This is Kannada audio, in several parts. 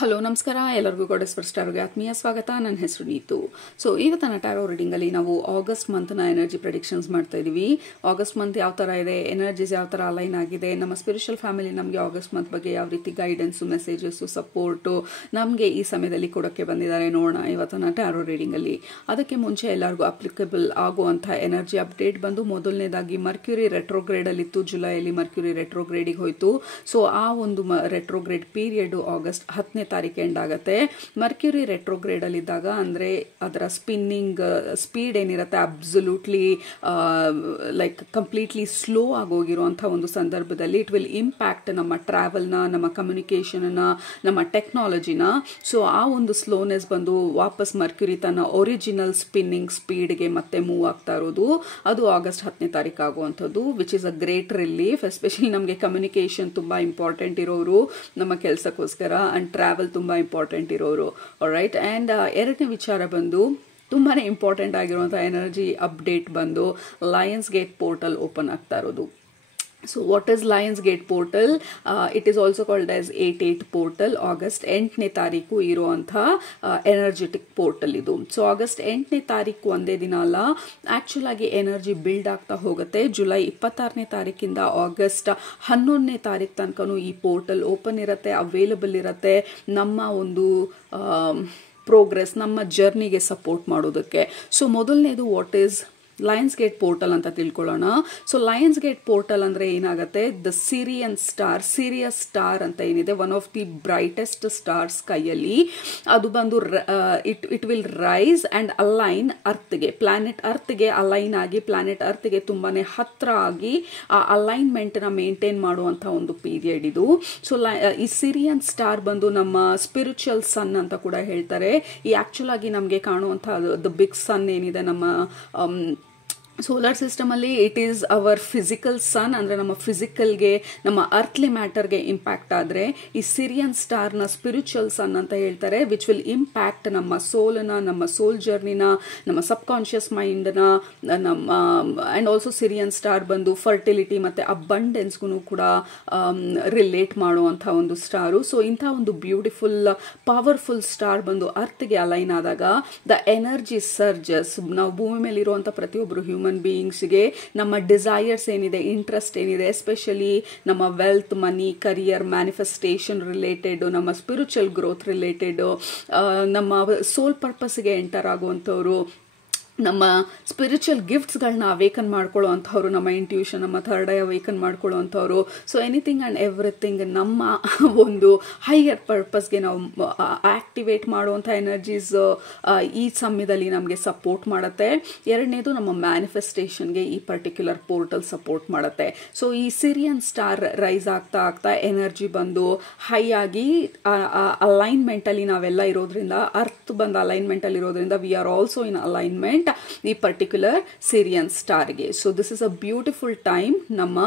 ಹಲೋ ನಮಸ್ಕಾರ ಎಲ್ಲರಿಗೂ ಗಾಡೆಸ್ ಫರ್ ಸ್ಟಾರ್ಗೆ ಆತ್ಮೀಯ ಸ್ವಾಗತ. ನನ್ನ ಹೆಸರು ನೀತು. ಸೊ ಇವತ್ತಿನ ಟ್ಯಾರೋ ರೀಡಿಂಗಲ್ಲಿ ನಾವು ಆಗಸ್ಟ್ ಮಂತ್ನ ಎನರ್ಜಿ ಪ್ರೆಡಿಕ್ಷನ್ಸ್ ಮಾಡ್ತಾ ಇದ್ದೀವಿ. ಆಗಸ್ಟ್ ಮಂತ್ ಯಾವ ಥರ ಇದೆ, ಎನರ್ಜೀಸ್ ಯಾವ ಥರ ಅಲೈನ್ ಆಗಿದೆ, ನಮ್ಮ ಸ್ಪಿರಿಚುವಲ್ ಫ್ಯಾಮಿಲಿ ನಮಗೆ ಆಗಸ್ಟ್ ಮಂತ್ ಬಗ್ಗೆ ಯಾವ ರೀತಿ ಗೈಡೆನ್ಸು, ಮೆಸೇಜಸ್ಸು, ಸಪೋರ್ಟು ನಮಗೆ ಈ ಸಮಯದಲ್ಲಿ ಕೊಡೋಕ್ಕೆ ಬಂದಿದ್ದಾರೆ ನೋಡೋಣ ಇವತ್ತಿನ ಟ್ಯಾರೋ ರೀಡಿಂಗಲ್ಲಿ. ಅದಕ್ಕೆ ಮುಂಚೆ ಎಲ್ಲರಿಗೂ ಅಪ್ಲಿಕಬಲ್ ಆಗುವಂಥ ಎನರ್ಜಿ ಅಪ್ಡೇಟ್ ಬಂದು ಮೊದಲನೇದಾಗಿ ಮರ್ಕ್ಯುರಿ ರೆಟ್ರೋಗ್ರೇಡಲ್ಲಿತ್ತು. ಜುಲೈಯಲ್ಲಿ ಮರ್ಕ್ಯುರಿ ರೆಟ್ರೋಗ್ರೇಡಿಗೆ ಹೋಯಿತು. ಸೊ ಆ ಒಂದು ರೆಟ್ರೋಗ್ರೇಡ್ ಪೀರಿಯಡ್ ಆಗಸ್ಟ್ 10ನೇ ತಾರೀಕು ಎಂಡ್ ಆಗುತ್ತೆ. ಮರ್ಕ್ಯುರಿ ರೆಟ್ರೋಗ್ರೇಡ್ ಅಲ್ಲಿ ಇದ್ದಾಗ ಅಂದ್ರೆ ಅದರ ಸ್ಪಿನ್ನಿಂಗ್ ಸ್ಪೀಡ್ ಏನಿರುತ್ತೆ ಅಬ್ಸಲ್ಯೂಟ್ಲಿ ಲೈಕ್ ಕಂಪ್ಲೀಟ್ಲಿ ಸ್ಲೋ ಆಗೋಗಿರುವಂಥ ಒಂದು ಸಂದರ್ಭದಲ್ಲಿ ಇಟ್ ವಿಲ್ ಇಂಪ್ಯಾಕ್ಟ್ ನಮ್ಮ ಟ್ರಾವೆಲ್ನ, ನಮ್ಮ ಕಮ್ಯುನಿಕೇಷನ್ನ, ನಮ್ಮ ಟೆಕ್ನಾಲಜಿನ. ಸೊ ಆ ಒಂದು ಸ್ಲೋನೆಸ್ ಬಂದು ವಾಪಸ್ ಮರ್ಕ್ಯುರಿ ತನ್ನ ಒರಿಜಿನಲ್ ಸ್ಪಿನ್ನಿಂಗ್ ಸ್ಪೀಡ್ಗೆ ಮತ್ತೆ ಮೂವ್ ಆಗ್ತಾ ಇರೋದು. ಅದು ಆಗಸ್ಟ್ 10ನೇ ತಾರೀಕು ಆಗುವಂಥದ್ದು, which is a great relief. Especially ನಮಗೆ ಕಮ್ಯುನಿಕೇಷನ್ ತುಂಬಾ ಇಂಪಾರ್ಟೆಂಟ್ ಇರೋರು, ನಮ್ಮ ಕೆಲಸಕ್ಕೋಸ್ಕರ ಅಂಡ್ ಟ್ರಾವೆಲ್ ತುಂಬಾ ಇಂಪಾರ್ಟೆಂಟ್ ಇರೋರು. ರೈಟ್. ಅಂಡ್ ಎರಡನೇ ವಿಚಾರ ಬಂದು ತುಂಬಾನೇ ಇಂಪಾರ್ಟೆಂಟ್ ಆಗಿರುವಂತಹ ಎನರ್ಜಿ ಅಪ್ಡೇಟ್ ಬಂದು ಲಯನ್ಸ್ ಗೇಟ್ ಪೋರ್ಟಲ್ ಓಪನ್ ಆಗ್ತಾ ಇರೋದು. So what is Lions Gate portal? It is also called as 88 portal. August 8ನೇ ತಾರೀಕು ಇರುವಂಥ ಎನರ್ಜೆಟಿಕ್ ಪೋರ್ಟಲ್ ಇದು. ಸೊ ಆಗಸ್ಟ್ 8ನೇ ತಾರೀಕು ಒಂದೇ ದಿನ ಅಲ್ಲ, ಆಕ್ಚುಲ್ ಆಗಿ ಎನರ್ಜಿ ಬಿಲ್ಡ್ ಆಗ್ತಾ ಹೋಗುತ್ತೆ. ಜುಲೈ 26ನೇ ತಾರೀಕಿಂದ ಆಗಸ್ಟ್ 11ನೇ ತಾರೀಕು ತನಕನೂ ಈ ಪೋರ್ಟಲ್ ಓಪನ್ ಇರುತ್ತೆ, ಅವೈಲಬಲ್ ಇರುತ್ತೆ ನಮ್ಮ ಒಂದು ಪ್ರೋಗ್ರೆಸ್, ನಮ್ಮ ಜರ್ನಿಗೆ ಸಪೋರ್ಟ್ ಮಾಡೋದಕ್ಕೆ. ಸೊ ಮೊದಲನೇದು what is Lions gate portal ಅಂತ ತಿಳ್ಕೊಳ್ಳೋಣ. ಸೊ ಲಯನ್ಸ್ ಗೇಟ್ ಪೋರ್ಟಲ್ ಅಂದ್ರೆ ಏನಾಗುತ್ತೆ, ದ ಸಿರಿಯಸ್ ಸ್ಟಾರ್ ಅಂತ ಏನಿದೆ, one of the brightest stars ಕೈಯಲ್ಲಿ ಅದು ಬಂದು it will rise and align ಅರ್ತ್ಗೆ, ಪ್ಲಾನೆಟ್ ಅರ್ತ್ಗೆ ಅಲೈನ್ ಆಗಿ, ಪ್ಲಾನೆಟ್ ಅರ್ತ್ಗೆ ತುಂಬಾನೇ ಹತ್ರ ಆಗಿ ಆ ಅಲೈನ್ಮೆಂಟ್ ನ ಮೇಂಟೈನ್ ಮಾಡುವಂತ ಒಂದು ಪೀರಿಯಡ್ ಇದು. ಸೊ ಈ ಸಿರಿಯನ್ ಸ್ಟಾರ್ ಬಂದು ನಮ್ಮ ಸ್ಪಿರಿಚುವಲ್ ಸನ್ ಅಂತ ಕೂಡ ಹೇಳ್ತಾರೆ. ಈ ಆಕ್ಚುಲ್ ಆಗಿ ನಮಗೆ ಕಾಣುವಂತಹ ದ ಬಿಗ್ ಸನ್ ಏನಿದೆ ನಮ್ಮ ಸೋಲಾರ್ ಸಿಸ್ಟಮ್ ಅಲ್ಲಿ, ಇಟ್ ಈಸ್ ಅವರ್ ಫಿಸಿಕಲ್ ಸನ್. ಅಂದ್ರೆ ನಮ್ಮ ಫಿಸಿಕಲ್ಗೆ, ನಮ್ಮ ಅರ್ಥ್ಲಿ ಮ್ಯಾಟರ್ಗೆ ಇಂಪ್ಯಾಕ್ಟ್ ಆದ್ರೆ ಈ ಸಿರಿಯನ್ ಸ್ಟಾರ್ ನ ಸ್ಪಿರಿಚುವಲ್ ಸನ್ ಅಂತ ಹೇಳ್ತಾರೆ, ವಿಚ್ ವಿಲ್ ಇಂಪ್ಯಾಕ್ಟ್ ನಮ್ಮ ಸೋಲ್ನ, ನಮ್ಮ ಸೋಲ್ ಜರ್ನಿನ, ನಮ್ಮ ಸಬ್ ಕಾನ್ಶಿಯಸ್ ಮೈಂಡ್ನ, ನಮ್ಮ ಅಂಡ್ ಆಲ್ಸೋ ಸಿರಿಯನ್ ಸ್ಟಾರ್ ಬಂದು ಫರ್ಟಿಲಿಟಿ ಮತ್ತೆ ಅಬಂಡೆನ್ಸ್ಗೂ ಕೂಡ ರಿಲೇಟ್ ಮಾಡುವಂತಹ ಒಂದು ಸ್ಟಾರು. ಸೊ ಇಂಥ ಒಂದು ಬ್ಯೂಟಿಫುಲ್ ಪವರ್ಫುಲ್ ಸ್ಟಾರ್ ಬಂದು ಅರ್ಥ್ಗೆ ಅಲೈನ್ ಆದಾಗ ದ ಎನರ್ಜಿ ಸರ್ಜಸ್, ನಾವು ಭೂಮಿ ಮೇಲೆ ಇರುವಂತಹ ಪ್ರತಿಯೊಬ್ಬರು ಹ್ಯೂಮನ್ ಬೀಯಿಂಗ್ಸ್ಗೆ ನಮ್ಮ ಡಿಸೈರ್ಸ್ ಏನಿದೆ, ಇಂಟ್ರೆಸ್ಟ್ ಏನಿದೆ, ಎಸ್ಪೆಷಲಿ ನಮ್ಮ ವೆಲ್ತ್, ಮನಿ, ಕರಿಯರ್, ಮ್ಯಾನಿಫೆಸ್ಟೇಷನ್ ರಿಲೇಟೆಡ್, ನಮ್ಮ ಸ್ಪಿರಿಚುವಲ್ ಗ್ರೋತ್ ರಿಲೇಟೆಡ್, ನಮ್ಮ ಸೋಲ್ ಪರ್ಪಸ್ಗೆ ಎಂಟರ್ ಆಗುವಂಥವ್ರು, ನಮ್ಮ ಸ್ಪಿರಿಚುವಲ್ ಗಿಫ್ಟ್ಸ್ಗಳನ್ನ ಅವೇಕನ್ ಮಾಡ್ಕೊಳ್ಳೋ ಅಂಥವ್ರು, ನಮ್ಮ ಇಂಟ್ಯೂಷನ್, ನಮ್ಮ ಥರ್ಡ್ ಐ ಅವೇಕನ್ ಮಾಡ್ಕೊಳ್ಳೋ ಅಂಥವ್ರು. ಸೊ ಎನಿಥಿಂಗ್ ಆ್ಯಂಡ್ ಎವ್ರಿಥಿಂಗ್ ನಮ್ಮ ಒಂದು ಹೈಯರ್ ಪರ್ಪಸ್ಗೆ ನಾವು ಆಕ್ಟಿವೇಟ್ ಮಾಡುವಂಥ ಎನರ್ಜೀಸ್ ಈ ಸಮಯದಲ್ಲಿ ನಮಗೆ ಸಪೋರ್ಟ್ ಮಾಡುತ್ತೆ. ಎರಡನೇದು ನಮ್ಮ ಮ್ಯಾನಿಫೆಸ್ಟೇಷನ್ಗೆ ಈ ಪರ್ಟಿಕ್ಯುಲರ್ ಪೋರ್ಟಲ್ ಸಪೋರ್ಟ್ ಮಾಡುತ್ತೆ. ಸೊ ಈ ಸಿರಿಯನ್ ಸ್ಟಾರ್ ರೈಸ್ ಆಗ್ತಾ ಆಗ್ತಾ ಎನರ್ಜಿ ಬಂದು ಹೈ ಆಗಿ ಅಲೈನ್ಮೆಂಟಲ್ಲಿ ನಾವೆಲ್ಲ ಇರೋದ್ರಿಂದ, ಅರ್ತ್ ಬಂದು ಅಲೈನ್ಮೆಂಟಲ್ಲಿ ಇರೋದ್ರಿಂದ we are also in alignment ಈ ಪರ್ಟಿಕ್ಯುಲರ್ ಸಿರಿಯನ್ ಸ್ಟಾರ್ಗೆ. So this is a beautiful time ನಮ್ಮ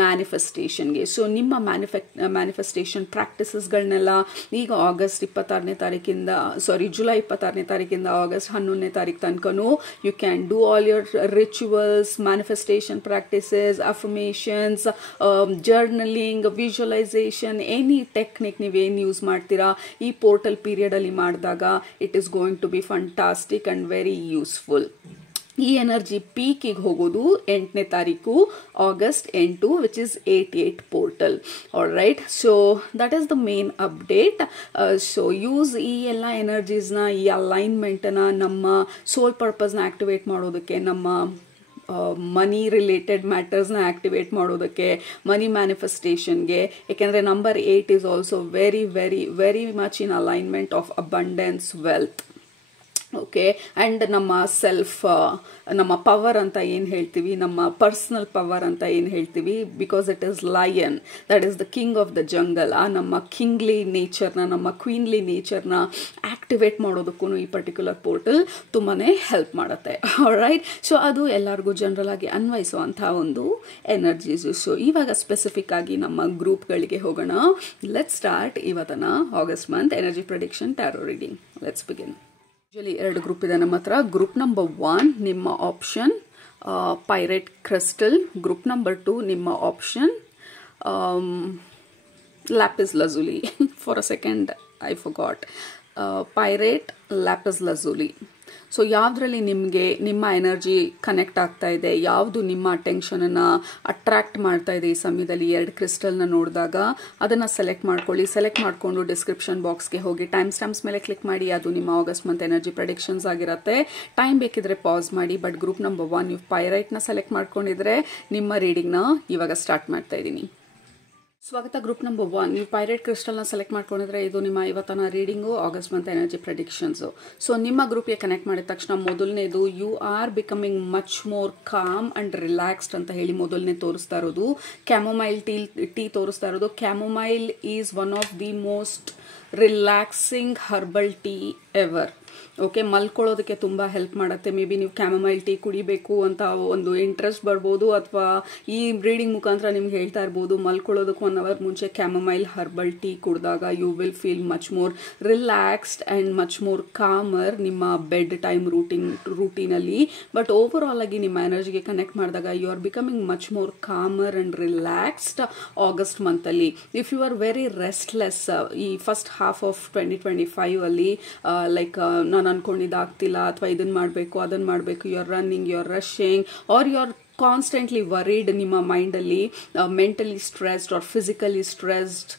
ಮ್ಯಾನಿಫೆಸ್ಟೇಷನ್ಗೆ. ಸೊ ನಿಮ್ಮ ಮ್ಯಾನಿಫೆಸ್ಟೇಷನ್ ಪ್ರಾಕ್ಟೀಸಸ್ಗಳನ್ನೆಲ್ಲ ಈಗ ಆಗಸ್ಟ್ 26ನೇ ತಾರೀಕಿಂದ ಜುಲೈ 26ನೇ ತಾರೀಕಿಂದ ಆಗಸ್ಟ್ 11ನೇ ತಾರೀಕು ತನಕನೂ you can do all your rituals, manifestation practices, affirmations, journaling, visualisation, any technique ನೀವೇನು ಯೂಸ್ ಮಾಡ್ತೀರಾ ಈ ಪೋರ್ಟಲ್ ಪೀರಿಯಡ್ ಅಲ್ಲಿ ಮಾಡಿದಾಗ it is going to be fantastic and very useful. ಈ ಎನರ್ಜಿ ಪೀಕಿಗೆ ಹೋಗೋದು 8ನೇ ತಾರೀಕು August 8, which is 88 portal. All right. So that is the main update. So use ಈ ಎಲ್ಲ ಎನರ್ಜೀಸ್ನ, ಈ ಅಲೈನ್ಮೆಂಟ್ನ ನಮ್ಮ ಸೋಲ್ ಪರ್ಪಸ್ನ ಆಕ್ಟಿವೇಟ್ ಮಾಡೋದಕ್ಕೆ, ನಮ್ಮ ಮನಿ ರಿಲೇಟೆಡ್ ಮ್ಯಾಟರ್ಸ್ನ ಆಕ್ಟಿವೇಟ್ ಮಾಡೋದಕ್ಕೆ, ಮನಿ ಮ್ಯಾನಿಫೆಸ್ಟೇಷನ್ಗೆ. ಯಾಕೆಂದರೆ number 8 is also very very very much in alignment of abundance, wealth. Okay. And ನಮ್ಮ ಸೆಲ್ಫ್, ನಮ್ಮ ಪವರ್ ಅಂತ ಏನು ಹೇಳ್ತೀವಿ, ನಮ್ಮ ಪರ್ಸನಲ್ ಪವರ್ ಅಂತ ಏನು ಹೇಳ್ತೀವಿ, because it is lion, that is the king of the jungle. ಆ ನಮ್ಮ ಕಿಂಗ್ಲಿ ನೇಚರ್ನ, ನಮ್ಮ ಕ್ವೀನ್ಲಿ ನೇಚರ್ನ ಆಕ್ಟಿವೇಟ್ ಮಾಡೋದಕ್ಕೂ ಈ ಪರ್ಟಿಕ್ಯುಲರ್ ಪೋರ್ಟಲ್ ತುಂಬಾ ಹೆಲ್ಪ್ ಮಾಡುತ್ತೆ. ರೈಟ್. ಸೊ ಅದು ಎಲ್ಲರಿಗೂ ಜನರಲ್ ಆಗಿ ಅನ್ವಯಿಸುವಂಥ ಒಂದು ಎನರ್ಜೀಸು. ಸೊ ಇವಾಗ ಸ್ಪೆಸಿಫಿಕ್ ಆಗಿ ನಮ್ಮ ಗ್ರೂಪ್ಗಳಿಗೆ ಹೋಗೋಣ. ಲೆಟ್ಸ್ ಸ್ಟಾರ್ಟ್ ಇವತ್ತಿನ August month energy prediction tarot reading. Let's begin. Usually 2 group ಇದೆ ನಮ್ಮ ಹತ್ರ. ಗ್ರೂಪ್ ನಂಬರ್ 1 ನಿಮ್ಮ option pyrite crystal. Group number 2 ನಿಮ್ಮ option lapis lazuli. For a second I forgot, pyrite, lapis lazuli. So ಯಾವುದರಲ್ಲಿ ನಿಮಗೆ ನಿಮ್ಮ ಎನರ್ಜಿ ಕನೆಕ್ಟ್ ಆಗ್ತಾ ಇದೆ, ಯಾವುದು ನಿಮ್ಮ ಅಟೆನ್ಷನನ್ನು ಅಟ್ರಾಕ್ಟ್ ಮಾಡ್ತಾ ಇದೆ ಈ ಸಮಯದಲ್ಲಿ 2 ಕ್ರಿಸ್ಟಲ್ನ ನೋಡಿದಾಗ ಅದನ್ನು ಸೆಲೆಕ್ಟ್ ಮಾಡ್ಕೊಳ್ಳಿ. ಸೆಲೆಕ್ಟ್ ಮಾಡಿಕೊಂಡು ಡಿಸ್ಕ್ರಿಪ್ಷನ್ ಬಾಕ್ಸ್ಗೆ ಹೋಗಿ ಟೈಮ್ ಸ್ಟಾಂಪ್ಸ್ ಮೇಲೆ ಕ್ಲಿಕ್ ಮಾಡಿ. ಅದು ನಿಮ್ಮ ಆಗಸ್ಟ್ ಮಂತ್ ಎನರ್ಜಿ ಪ್ರೆಡಿಕ್ಷನ್ಸ್ ಆಗಿರುತ್ತೆ. ಟೈಮ್ ಬೇಕಿದ್ರೆ ಪಾಸ್ ಮಾಡಿ. ಬಟ್ ಗ್ರೂಪ್ ನಂಬರ್ 1 ನೀವು ಪೈರೈಟ್ನ ಸೆಲೆಕ್ಟ್ ಮಾಡ್ಕೊಂಡಿದ್ರೆ ನಿಮ್ಮ ರೀಡಿಂಗ್ನ ಇವಾಗ ಸ್ಟಾರ್ಟ್ ಮಾಡ್ತಾ ಇದ್ದೀನಿ. ಸ್ವಾಗತ. ಗ್ರೂಪ್ ನಂಬರ್ 1 ನೀವು ಪೈರೇಟ್ ಕ್ರಿಸ್ಟಲ್ನ ಸೆಲೆಕ್ಟ್ ಮಾಡ್ಕೊಂಡಿದ್ರೆ ಇದು ನಿಮ್ಮ ಇವತ್ತಿನ reading, August month energy predictions. So ನಿಮ್ಮ ಗ್ರೂಪ್ಗೆ ಕನೆಕ್ಟ್ ಮಾಡಿದ ತಕ್ಷಣ ಮೊದಲನೇದು you are becoming much more calm and relaxed ಅಂತ ಹೇಳಿ ಮೊದಲನೇ ತೋರಿಸ್ತಾ ಇರೋದು. ಕ್ಯಾಮೊಮೈಲ್ ಟೀ ತೋರಿಸ್ತಾ ಇರೋದು. Chamomile is one of the most relaxing herbal tea ever. Okay, ಮಲ್ಕೊಳ್ಳೋದಕ್ಕೆ ತುಂಬ ಹೆಲ್ಪ್ ಮಾಡುತ್ತೆ. ಮೇ ಬಿ ನೀವು ಕ್ಯಾಮೊಮೈಲ್ ಟೀ ಕುಡಿಬೇಕು ಅಂತ ಒಂದು ಇಂಟ್ರೆಸ್ಟ್ ಬರ್ಬೋದು, ಅಥವಾ ಈ ರೀಡಿಂಗ್ ಮುಖಾಂತರ ನಿಮ್ಗೆ ಹೇಳ್ತಾ ಇರ್ಬೋದು ಮಲ್ಕೊಳ್ಳೋದಕ್ಕೆ 1 ಅವರ್ ಮುಂಚೆ ಕ್ಯಾಮೊಮೈಲ್ ಹರ್ಬಲ್ ಟೀ ಕುಡಿದಾಗ you will feel much more relaxed and much more calmer ನಿಮ್ಮ ಬೆಡ್ ಟೈಮ್ ರೂಟೀನಲ್ಲಿ. ಬಟ್ ಓವರ್ ಆಲ್ ಆಗಿ ನಿಮ್ಮ ಎನರ್ಜಿಗೆ ಕನೆಕ್ಟ್ ಮಾಡಿದಾಗ you are becoming much more calmer and relaxed August ಮಂತಲ್ಲಿ. If you are very restless ಈ ಫಸ್ಟ್ ಹಾಫ್ ಆಫ್ 2025 ಅಲ್ಲಿ, ಲೈಕ್ ನಾನು ಅನ್ಕೊಂಡಿದ್ದಾಗ್ತಿಲ್ಲ ಅಥವಾ ಇದನ್ನ ಮಾಡಬೇಕು ಅದನ್ನ ಮಾಡಬೇಕು, you are running, you are rushing, are you are constantly worried, ನಿಮ್ಮ ಮೈಂಡಲ್ಲಿ mentally stressed or physically stressed,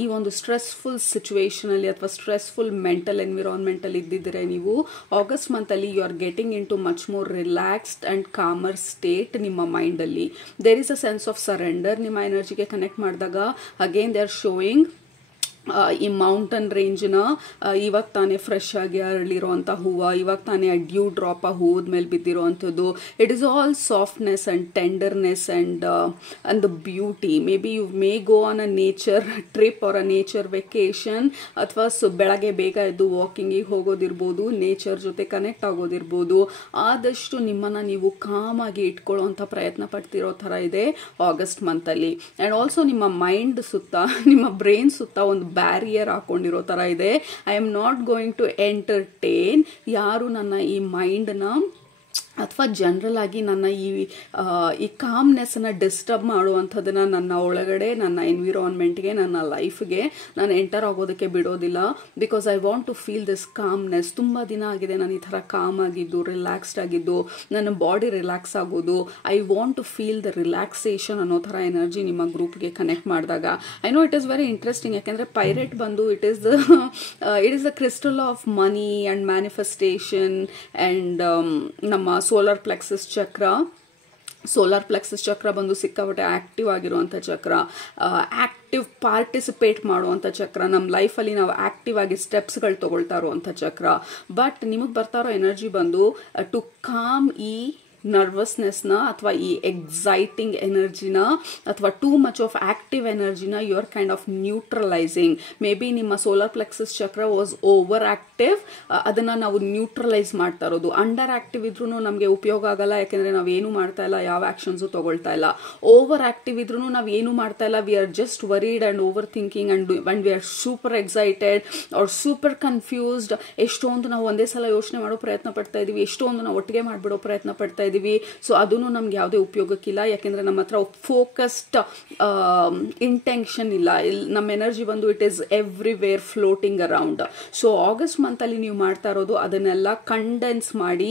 ಈ ಒಂದು ಸ್ಟ್ರೆಸ್ಫುಲ್ ಸಿಚುವೇಶನಲ್ಲಿ ಅಥವಾ ಸ್ಟ್ರೆಸ್ಫುಲ್ ಮೆಂಟಲ್ ಎನ್ವಿರಾನ್ಮೆಂಟಲ್ಲಿ ಇದ್ದಿದ್ರೆ ನೀವು ಆಗಸ್ಟ್ ಮಂತಲ್ಲಿ you are getting into much more relaxed and calmer state. ನಿಮ್ಮ ಮೈಂಡಲ್ಲಿ there is a sense of surrender. ನಿಮ್ಮ ಎನರ್ಜಿಗೆ ಕನೆಕ್ಟ್ ಮಾಡಿದಾಗ ಅಗೇನ್ ದೇ ಆರ್ ಶೋಯಿಂಗ್ ಈ ಮೌಂಟನ್ ರೇಂಜ್ನ ಇವಾಗ ತಾನೇ ಫ್ರೆಶ್ ಆಗಿ ಅರಳಿರೋಂಥ ಹೂವು, ಇವಾಗ ತಾನೇ ಆ ಡ್ಯೂ ಡ್ರಾಪ್ ಆ ಹೂವದ ಮೇಲೆ ಬಿದ್ದಿರೋ ಅಂಥದ್ದು. It is all softness and tenderness and the beauty. May be you may go on a nature trip or a nature vacation, ಅಥವಾ ಬೆಳಗ್ಗೆ ಬೇಗ ಎದ್ದು ವಾಕಿಂಗಿಗೆ ಹೋಗೋದಿರ್ಬೋದು, ನೇಚರ್ ಜೊತೆ ಕನೆಕ್ಟ್ ಆಗೋದಿರ್ಬೋದು. ಆದಷ್ಟು ನಿಮ್ಮನ್ನು ನೀವು ಕಾಮಾಗಿ ಇಟ್ಕೊಳ್ಳೋವಂಥ ಪ್ರಯತ್ನ ಪಡ್ತಿರೋ ಥರ ಇದೆ ಆಗಸ್ಟ್ ಮಂತಲ್ಲಿ. ಆ್ಯಂಡ್ ಆಲ್ಸೋ ನಿಮ್ಮ ಮೈಂಡ್ ಸುತ್ತ, ನಿಮ್ಮ ಬ್ರೈನ್ ಸುತ್ತ ಒಂದು ಬ್ಯಾರಿಯರ್ ಹಾಕೊಂಡಿರೋ ತರ ಇದೆ. I am not going to entertain. ಯಾರು ನನ್ನ ಈ ಮೈಂಡ್ನ ಅಥವಾ ಜನರಲ್ ಆಗಿ ನನ್ನ ಈ ಕಾಮ್ನೆಸ್ಸನ್ನು ಡಿಸ್ಟರ್ಬ್ ಮಾಡುವಂಥದ್ದನ್ನು ನನ್ನ ಒಳಗಡೆ, ನನ್ನ ಎನ್ವಿರಾನ್ಮೆಂಟ್ಗೆ, ನನ್ನ ಲೈಫ್ಗೆ ನಾನು ಎಂಟರ್ ಆಗೋದಕ್ಕೆ ಬಿಡೋದಿಲ್ಲ. Because I want to feel this calmness. ತುಂಬ ದಿನ ಆಗಿದೆ ನಾನು ಈ ಥರ ಕಾಮ್ ಆಗಿದ್ದು, ರಿಲ್ಯಾಕ್ಸ್ಡ್ ಆಗಿದ್ದು, ನನ್ನ ಬಾಡಿ ರಿಲ್ಯಾಕ್ಸ್ ಆಗೋದು. I want to feel the relaxation ಅನ್ನೋ ಥರ ಎನರ್ಜಿ ನಿಮ್ಮ ಗ್ರೂಪ್ಗೆ ಕನೆಕ್ಟ್ ಮಾಡಿದಾಗ I know it is very interesting. ಯಾಕೆಂದರೆ ಪೈರೇಟ್ ಬಂದು it is the crystal of money and manifestation and ನಮ್ಮ ಸೋಲಾರ್ ಪ್ಲೆಕ್ಸಸ್ ಚಕ್ರ ಬಂದು ಸಿಕ್ಕಾಪಟ್ಟೆ ಆಕ್ಟಿವ್ ಆಗಿರುವಂಥ ಚಕ್ರ, ಆಕ್ಟಿವ್ ಪಾರ್ಟಿಸಿಪೇಟ್ ಮಾಡುವಂಥ ಚಕ್ರ. ನಮ್ಮ ಲೈಫಲ್ಲಿ ನಾವು ಆಕ್ಟಿವ್ ಆಗಿ ಸ್ಟೆಪ್ಸ್ಗಳು ತಗೊಳ್ತಾ ಇರುವಂಥ ಚಕ್ರ. ಬಟ್ ನಿಮಗೆ ಬರ್ತಾ ಇರೋ ಎನರ್ಜಿ ಬಂದು ಟು ಕಾಮ್ ಈ ನರ್ವಸ್ನೆಸ್ನ ಅಥವಾ ಈ ಎಕ್ಸೈಟಿಂಗ್ ಎನರ್ಜಿನ ಅಥವಾ ಟೂ ಮಚ್ ಆಫ್ ಆಕ್ಟಿವ್ ಎನರ್ಜಿನ you are kind of neutralising. Maybe ನಿಮ್ಮ solar plexus chakra was over active, ಅದನ್ನು ನಾವು ನ್ಯೂಟ್ರಲೈಸ್ ಮಾಡ್ತಾ ಇರೋದು. ಅಂಡರ್ ಆಕ್ಟಿವ್ ಇದ್ರೂ ನಮಗೆ ಉಪಯೋಗ ಆಗಲ್ಲ, ಯಾಕೆಂದರೆ ನಾವು ಏನು ಮಾಡ್ತಾ ಇಲ್ಲ, ಯಾವ ಆ್ಯಕ್ಷನ್ಸು ತಗೊಳ್ತಾ ಇಲ್ಲ. ಓವರ್ ಆಕ್ಟಿವ್ ಇದ್ರೂ ನಾವು ಏನು ಮಾಡ್ತಾ ಇಲ್ಲ, we are just worried and over thinking and we are super excited are super confused. ಎಷ್ಟೊಂದು ನಾವು ಒಂದೇ ಸಲ ಯೋಚನೆ ಮಾಡೋ ಪ್ರಯತ್ನ ಪಡ್ತಾ ಇದ್ದೀವಿ, ಎಷ್ಟೊಂದು ನಾವು ಒಟ್ಟಿಗೆ ಮಾಡಿಬಿಡೋ ಪ್ರಯತ್ನ ಪಡ್ತಾ ಇದ್ದೀವಿ. ಸೊ ಅದನ್ನು ನಮ್ಗೆ ಯಾವುದೇ ಉಪಯೋಗಕ್ಕಿಲ್ಲ, ಯಾಕೆಂದರೆ ನಮ್ಮ ಹತ್ರ ಫೋಕಸ್ಡ್ ಇಂಟೆನ್ಷನ್ ಇಲ್ಲ. ನಮ್ಮ ಎನರ್ಜಿ ಬಂದು it is everywhere floating around. So August ಮಂತಲ್ಲಿ ನೀವು ಮಾಡ್ತಾ ಇರೋದು ಅದನ್ನೆಲ್ಲ ಕಂಡೆನ್ಸ್ ಮಾಡಿ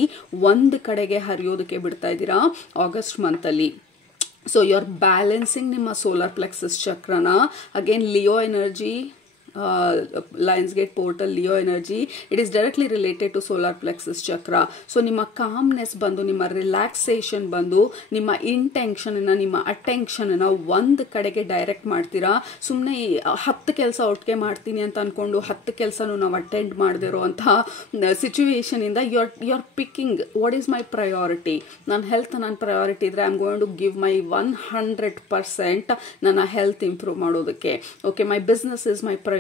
ಒಂದು ಕಡೆಗೆ ಹರಿಯೋದಕ್ಕೆ ಬಿಡ್ತಾ ಇದ್ದೀರಾ ಆಗಸ್ಟ್ ಮಂತಲ್ಲಿ. ಸೊ ಯು ಆರ್ ಬ್ಯಾಲೆನ್ಸಿಂಗ್ ನಿಮ್ಮ ಸೋಲಾರ್ ಪ್ಲೆಕ್ಸಸ್ ಚಕ್ರನ. Again Leo energy, lions gate portal Leo energy, it is directly related to solar plexus chakra. So ನಿಮ್ಮ ಕಾಮ್ನೆಸ್ ಬಂದು, ನಿಮ್ಮ ರಿಲ್ಯಾಕ್ಸೇಷನ್ ಬಂದು, ನಿಮ್ಮ ಇಂಟೆನ್ಷನನ್ನು, ನಿಮ್ಮ ಅಟೆನ್ಷನನ್ನು ಒಂದು ಕಡೆಗೆ ಡೈರೆಕ್ಟ್ ಮಾಡ್ತೀರಾ. ಸುಮ್ಮನೆ 10 ಕೆಲಸ ಒಟ್ಟಿಗೆ ಮಾಡ್ತೀನಿ ಅಂತ ಅಂದ್ಕೊಂಡು 10 ಕೆಲಸನೂ ನಾವು ಅಟೆಂಡ್ ಮಾಡದಿರೋ ಅಂಥ ಸಿಚುವೇಶನಿಂದ you are picking what is my priority. ನನ್ನ ಹೆಲ್ತ್ ನನ್ನ ಪ್ರಯಾರಿಟಿ ಇದ್ರೆ I am going to give my 100% ನನ್ನ ಹೆಲ್ತ್ ಇಂಪ್ರೂವ್ ಮಾಡೋದಕ್ಕೆ. Okay, my business is my priority.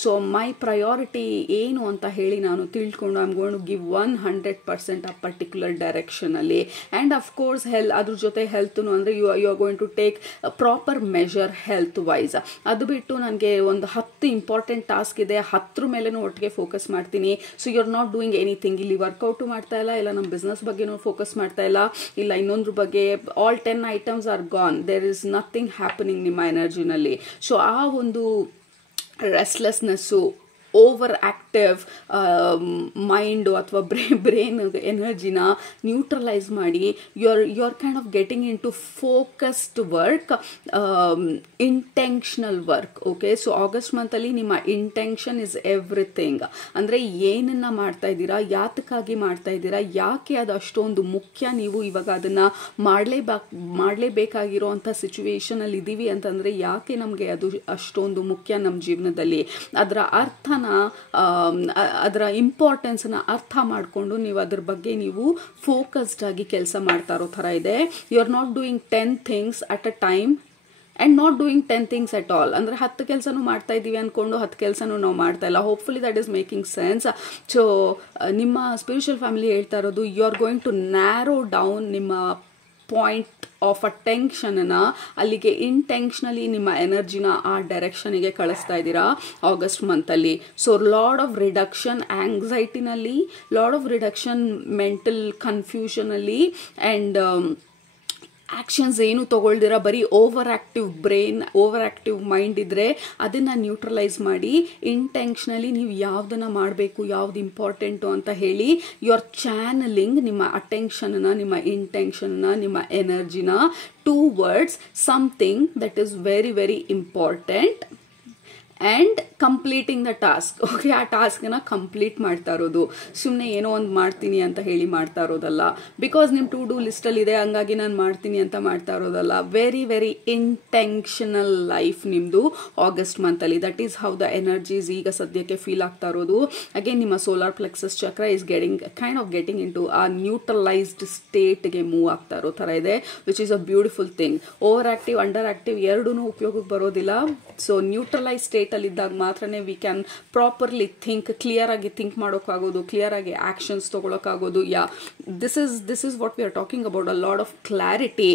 So my priority ಏನು ಅಂತ ಹೇಳಿ ನಾನು ತಿಳ್ಕೊಂಡು I am going to give 100% ಆ ಪರ್ಟಿಕ್ಯುಲರ್ ಡೈರೆಕ್ಷನಲ್ಲಿ. ಆ್ಯಂಡ್ ಅಫ್ಕೋರ್ಸ್ ಅದ್ರ ಜೊತೆ ಹೆಲ್ತ್ನು ಅಂದರೆ you are going to take proper measure health wise. ಅದು ಬಿಟ್ಟು ನನಗೆ ಒಂದು 10 ಇಂಪಾರ್ಟೆಂಟ್ ಟಾಸ್ಕ್ ಇದೆ, 10 ಮೇಲೂ ಒಟ್ಟಿಗೆ ಫೋಕಸ್ ಮಾಡ್ತೀನಿ. So you are not doing anything. ಇಲ್ಲಿ ವರ್ಕೌಟು ಮಾಡ್ತಾ ಇಲ್ಲ, ಇಲ್ಲ ನಮ್ಮ ಬಿಸ್ನೆಸ್ ಬಗ್ಗೆನೂ ಫೋಕಸ್ ಮಾಡ್ತಾ ಇಲ್ಲ, ಇಲ್ಲ ಇನ್ನೊಂದ್ರ ಬಗ್ಗೆ. All 10 items are gone. There is nothing happening ನಿಮ್ಮ ಎನರ್ಜಿನಲ್ಲಿ. ಸೊ ಆ ಒಂದು ರೆಸ್ಟ್ಲೆಸ್ನೆಸ್ಸು, ಓವರ್ ಆಕ್ಟಿವ್ ಮೈಂಡು ಅಥವಾ ಬ್ರೇನ್ ಎನರ್ಜಿನ ನ್ಯೂಟ್ರಲೈಸ್ ಮಾಡಿ you are kind of getting into focused work, intentional work. Okay, so August ಮಂತಲ್ಲಿ ನಿಮ್ಮ ಇಂಟೆನ್ಷನ್ ಇಸ್ ಎವ್ರಿಥಿಂಗ್. ಅಂದರೆ ಏನನ್ನ ಮಾಡ್ತಾ ಇದ್ದೀರಾ, ಯಾತಕ್ಕಾಗಿ ಮಾಡ್ತಾ ಇದ್ದೀರಾ, ಯಾಕೆ ಅದು ಅಷ್ಟೊಂದು ಮುಖ್ಯ, ನೀವು ಇವಾಗ ಅದನ್ನು ಮಾಡಲೇಬೇಕಾಗಿರೋಂಥ ಸಿಚುವೇಶನಲ್ಲಿ ಇದ್ದೀವಿ ಅಂತಂದರೆ ಯಾಕೆ ನಮಗೆ ಅದು ಅಷ್ಟೊಂದು ಮುಖ್ಯ ನಮ್ಮ ಜೀವನದಲ್ಲಿ, ಅದರ ಅರ್ಥನ ಅದರ ಇಂಪಾರ್ಟೆನ್ಸ್ನ ಅರ್ಥ ಮಾಡಿಕೊಂಡು ನೀವು ಅದ್ರ ಬಗ್ಗೆ ನೀವು ಫೋಕಸ್ಡ್ ಆಗಿ ಕೆಲಸ ಮಾಡ್ತಾ ಇರೋ ಥರ ಇದೆ. You are not doing 10 things at a time and not doing 10 things at all. ಅಂದರೆ 10 ಕೆಲಸನೂ ಮಾಡ್ತಾ ಇದ್ದೀವಿ ಅಂದ್ಕೊಂಡು 10 ಕೆಲಸನೂ ನಾವು ಮಾಡ್ತಾ ಇಲ್ಲ. Hopefully that is making sense. So ನಿಮ್ಮ ಸ್ಪಿರಿಚುವಲ್ ಫ್ಯಾಮಿಲಿ ಹೇಳ್ತಾ ಇರೋದು, you are going to narrow down ನಿಮ್ಮ ಪಾಯಿಂಟ್ ಆಫ್ ಅಟೆನ್ಷನ್ನ ಅಲ್ಲಿಗೆ ಇಂಟೆನ್ಷನಲಿ ನಿಮ್ಮ ಎನರ್ಜಿನ ಆ ಡೈರೆಕ್ಷನ್ಗೆ ಕಳಿಸ್ತಾ ಇದ್ದೀರಾ ಆಗಸ್ಟ್ ಮಂತಲ್ಲಿ. ಸೊ ಲಾಡ್ ಆಫ್ ರಿಡಕ್ಷನ್ ಆಂಗ್ಸೈಟಿನಲ್ಲಿ, ಲಾಡ್ ಆಫ್ ರಿಡಕ್ಷನ್ ಮೆಂಟಲ್ ಕನ್ಫ್ಯೂಷನಲ್ಲಿ ಆ್ಯಂಡ್ ಆ್ಯಕ್ಷನ್ಸ್ ಏನು ತೊಗೊಳ್ದಿರ ಬರೀ over active brain, over active mind ಇದ್ದರೆ ಅದನ್ನು ನ್ಯೂಟ್ರಲೈಸ್ ಮಾಡಿ ಇಂಟೆನ್ಷನಲಿ ನೀವು ಯಾವುದನ್ನು ಮಾಡಬೇಕು, ಯಾವ್ದು ಇಂಪಾರ್ಟೆಂಟು ಅಂತ ಹೇಳಿ ಯು ಆರ್ ಚಾನಲಿಂಗ್ ನಿಮ್ಮ ಅಟೆನ್ಷನ್ನ, ನಿಮ್ಮ ಇಂಟೆನ್ಷನ್ನ, ನಿಮ್ಮ ಎನರ್ಜಿನ towards something that is very very important and completing the task. Okay, ಆ ಟಾಸ್ಕನ್ನ ಕಂಪ್ಲೀಟ್ ಮಾಡ್ತಾ ಇರೋದು, ಸುಮ್ಮನೆ ಏನೋ ಒಂದು ಮಾಡ್ತೀನಿ ಅಂತ ಹೇಳಿ ಮಾಡ್ತಾ ಇರೋದಲ್ಲ. ಬಿಕಾಸ್ ನಿಮ್ಮ ಟು ಡೂ ಲಿಸ್ಟಲ್ಲಿದೆ ಹಂಗಾಗಿ ನಾನು ಮಾಡ್ತೀನಿ ಅಂತ ಮಾಡ್ತಾ ಇರೋದಲ್ಲ. ವೆರಿ ವೆರಿ ಇಂಟೆನ್ಷನಲ್ ಲೈಫ್ ನಿಮ್ಮದು ಆಗಸ್ಟ್ ಮಂತಲ್ಲಿ. That is how the energies ಈಗ ಸದ್ಯಕ್ಕೆ ಫೀಲ್ ಆಗ್ತಾ ಇರೋದು. ಅಗೇನ್ ನಿಮ್ಮ solar plexus chakra is getting into ಆ ನ್ಯೂಟ್ರಲೈಸ್ಡ್ ಸ್ಟೇಟ್ಗೆ ಮೂವ್ ಆಗ್ತಾ ಇರೋ ಥರ ಇದೆ, which is a beautiful thing. Over active, under active ಎರಡೂ ಉಪಯೋಗಕ್ಕೆ ಬರೋದಿಲ್ಲ. ಸೊ ನ್ಯೂಟ್ರಲೈಸ್ ಸ್ಟೇಟಲ್ಲಿದ್ದಾಗ ಮಾತ್ರನೇ we can properly think, clear ಆಗಿ ಥಿಂಕ್ ಮಾಡೋಕ್ಕಾಗೋದು, ಕ್ಲಿಯರ್ ಆಗಿ ಆ್ಯಕ್ಷನ್ಸ್ ತೊಗೊಳಕ್ಕಾಗೋದು. This is what we are talking about, a lot of clarity.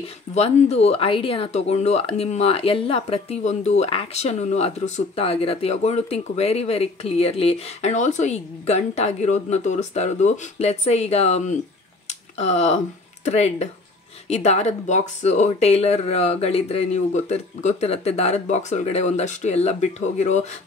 ಒಂದು ಐಡಿಯಾನ ತಗೊಂಡು ನಿಮ್ಮ ಎಲ್ಲ ಪ್ರತಿಯೊಂದು ಆ್ಯಕ್ಷನ್ನು ಅದ್ರ ಸುತ್ತ ಆಗಿರತ್ತೆ. You going to think very very clearly. And also ಈ ಗಂಟಾಗಿರೋದನ್ನ ತೋರಿಸ್ತಾ ಇರೋದು. ಲೆಟ್ಸ್ ಸೇ ಈಗ ಥ್ರೆಡ್, ಈ ದಾರದ ಬಾಕ್ಸ್ ಟೇಲರ್ಗಳಿದ್ರೆ ನೀವು ಗೊತ್ತಿರತ್ತೆ, ದಾರದ ಬಾಕ್ಸ್ ಒಳಗಡೆ ಒಂದಷ್ಟು ಎಲ್ಲ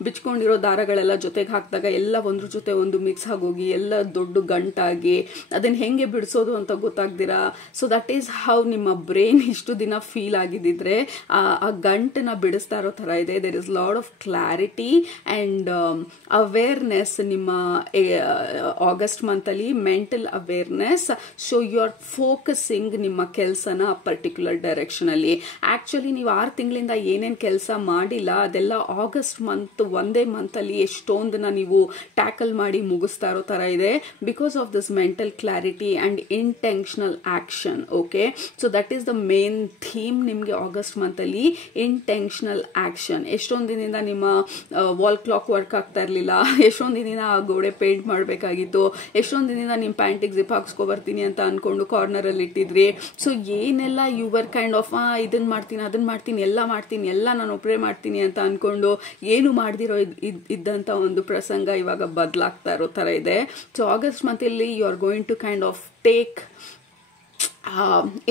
ಬಿಚ್ಕೊಂಡಿರೋ ದಾರಗಳೆಲ್ಲ ಜೊತೆಗೆ ಹಾಕಿದಾಗ ಎಲ್ಲ ಒಂದ್ರ ಜೊತೆ ಒಂದು ಮಿಕ್ಸ್ ಆಗೋಗಿ ಎಲ್ಲ ದೊಡ್ಡ ಗಂಟಾಗಿ ಅದನ್ನು ಹೆಂಗೆ ಬಿಡಿಸೋದು ಅಂತ ಗೊತ್ತಾಗ್ದಿರಾ. ಸೊ ದಟ್ ಈಸ್ ಹೌ ನಿಮ್ಮ ಬ್ರೈನ್ ಇಷ್ಟು ದಿನ ಫೀಲ್ ಆಗಿದ್ದಿದ್ರೆ ಆ ಗಂಟನ್ನ ಬಿಡಿಸ್ತಾ ಇರೋ ಥರ ಇದೆ. There is lot of clarity and awareness ನಿಮ್ಮ ಆಗಸ್ಟ್ ಮಂತಲ್ಲಿ, mental awareness. So you are focusing ನಿಮ್ಮ ಕೆಲಸನ ಪರ್ಟಿಕ್ಯುಲರ್ ಡೈರೆಕ್ಷನಲ್ಲಿ. ಆಕ್ಚುಲಿ ನೀವು 6 ತಿಂಗಳಿಂದ ಏನೇನು ಕೆಲಸ ಮಾಡಿಲ್ಲ ಅದೆಲ್ಲ ಆಗಸ್ಟ್ ಮಂತ್ ಒಂದೇ ಮಂತಲ್ಲಿ ಎಷ್ಟೊಂದನ್ನ ನೀವು ಟ್ಯಾಕಲ್ ಮಾಡಿ ಮುಗಿಸ್ತಾ ಇರೋ ಥರ ಇದೆ, because of this mental clarity and intentional action. Okay, so that is the main theme ನಿಮಗೆ ಆಗಸ್ಟ್ ಮಂತಲ್ಲಿ, ಇಂಟೆನ್ಷನಲ್ ಆ್ಯಕ್ಷನ್. ಎಷ್ಟೊಂದು ದಿನದಿಂದ ನಿಮ್ಮ ವಾಲ್ ಕ್ಲಾಕ್ ವರ್ಕ್ ಆಗ್ತಾ ಇರಲಿಲ್ಲ, ಎಷ್ಟೊಂದು ದಿನದಿಂದ ಆ ಗೋಡೆ ಪೇಂಟ್ ಮಾಡಬೇಕಾಗಿತ್ತು, ಎಷ್ಟೊಂದು ದಿನದಿಂದ ನಿಮ್ಮ ಪ್ಯಾಂಟಿಗೆ ಜಿಪ್ ಹಾಕ್ಸ್ಕೊಬರ್ತೀನಿ ಅಂತ ಅಂದ್ಕೊಂಡು ಕಾರ್ನರಲ್ಲಿ ಇಟ್ಟಿದ್ರಿ. ಸೊ ಏನೆಲ್ಲ ಯುವರ್ ಕೈಂಡ್ ಆಫ್ ಇದನ್ನ ಮಾಡ್ತೀನಿ, ಅದನ್ನ ಮಾಡ್ತೀನಿ, ಎಲ್ಲ ನಾನು ಒಬ್ಬರೇ ಮಾಡ್ತೀನಿ ಅಂತ ಅನ್ಕೊಂಡು ಏನು ಮಾಡ್ದಿರೋ ಇದ್ದಂಥ ಒಂದು ಪ್ರಸಂಗ ಇವಾಗ ಬದಲಾಗ್ತಾ ಇರೋ ಥರ ಇದೆ. ಸೊ ಆಗಸ್ಟ್ ಮಂತಲ್ಲಿ you are going to kind of take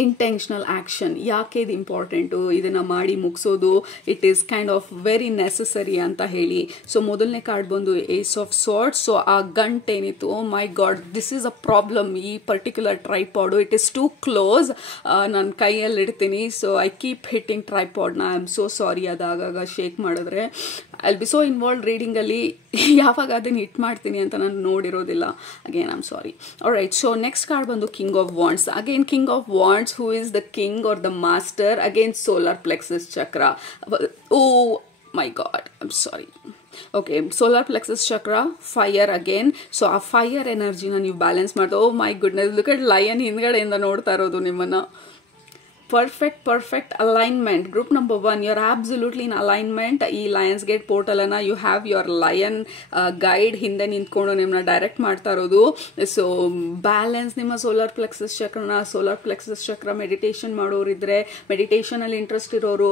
intentional action. ಯಾಕೆ ಇದು ಇಂಪಾರ್ಟೆಂಟು, ಇದನ್ನು ಮಾಡಿ ಮುಗಿಸೋದು, it is kind of very necessary ಅಂತ ಹೇಳಿ. ಸೊ ಮೊದಲನೇ ಕಾರ್ಡ್ ಬಂದು ಏಸ್ ಆಫ್ ಸಾರ್ಟ್ಸ್. ಸೊ ಆ ಗಂಟೆ ಏನಿತ್ತು, oh my god, this is a problem. ಈ particular tripod, it is too close. ನಾನು ಕೈಯಲ್ಲಿ ಇಡ್ತೀನಿ. ಸೊ ಐ ಕೀಪ್ ಹಿಟ್ಟಿಂಗ್ ಟ್ರೈಪಾಡ್ನ. I am so sorry. ಅದಾಗಾಗ ಶೇಕ್ ಮಾಡಿದ್ರೆ ಐ ಬಿ ಸೋ ಇನ್ವಾಲ್ವ್ ರೀಡಿಂಗಲ್ಲಿ, ಯಾವಾಗ ಅದನ್ನು ಹಿಟ್ ಮಾಡ್ತೀನಿ ಅಂತ ನಾನು ನೋಡಿರೋದಿಲ್ಲ. Again I am sorry. Alright, so next card ಬಂದು king of wands. Again king of wands, who is the king or the master, again solar plexus chakra. Oh my god, I am sorry. Okay, solar plexus chakra, fire again. So ಆ ಫೈರ್ ಎನರ್ಜಿನ ನೀವು ಬ್ಯಾಲೆನ್ಸ್ ಮಾಡ್ತಾ, oh my goodness, look at lion ಹಿಂದ್ಗಡೆಯಿಂದ ನೋಡ್ತಾ ಇರೋದು ನಿಮ್ಮನ್ನ. perfect alignment. Group number 1, you're absolutely in alignment. ಈ ಲಯನ್ಸ್ ಗೇಟ್ ಪೋರ್ಟಲ್ ಅನ್ನ you have your lion guide ಹಿಂದೆ ನಿಂತ್ಕೊಂಡು ನಿಮ್ಮನ್ನ ಡೈರೆಕ್ಟ್ ಮಾಡ್ತಾ ಇರೋದು. ಸೊ ಬ್ಯಾಲೆನ್ಸ್ ನಿಮ್ಮ ಸೋಲಾರ್ ಪ್ಲೆಕ್ಸಸ್ ಚಕ್ರ ಮೆಡಿಟೇಷನ್ ಮಾಡೋರಿದ್ರೆ, ಮೆಡಿಟೇಷನ್ ಅಲ್ಲಿ ಇಂಟ್ರೆಸ್ಟ್ ಇರೋರು,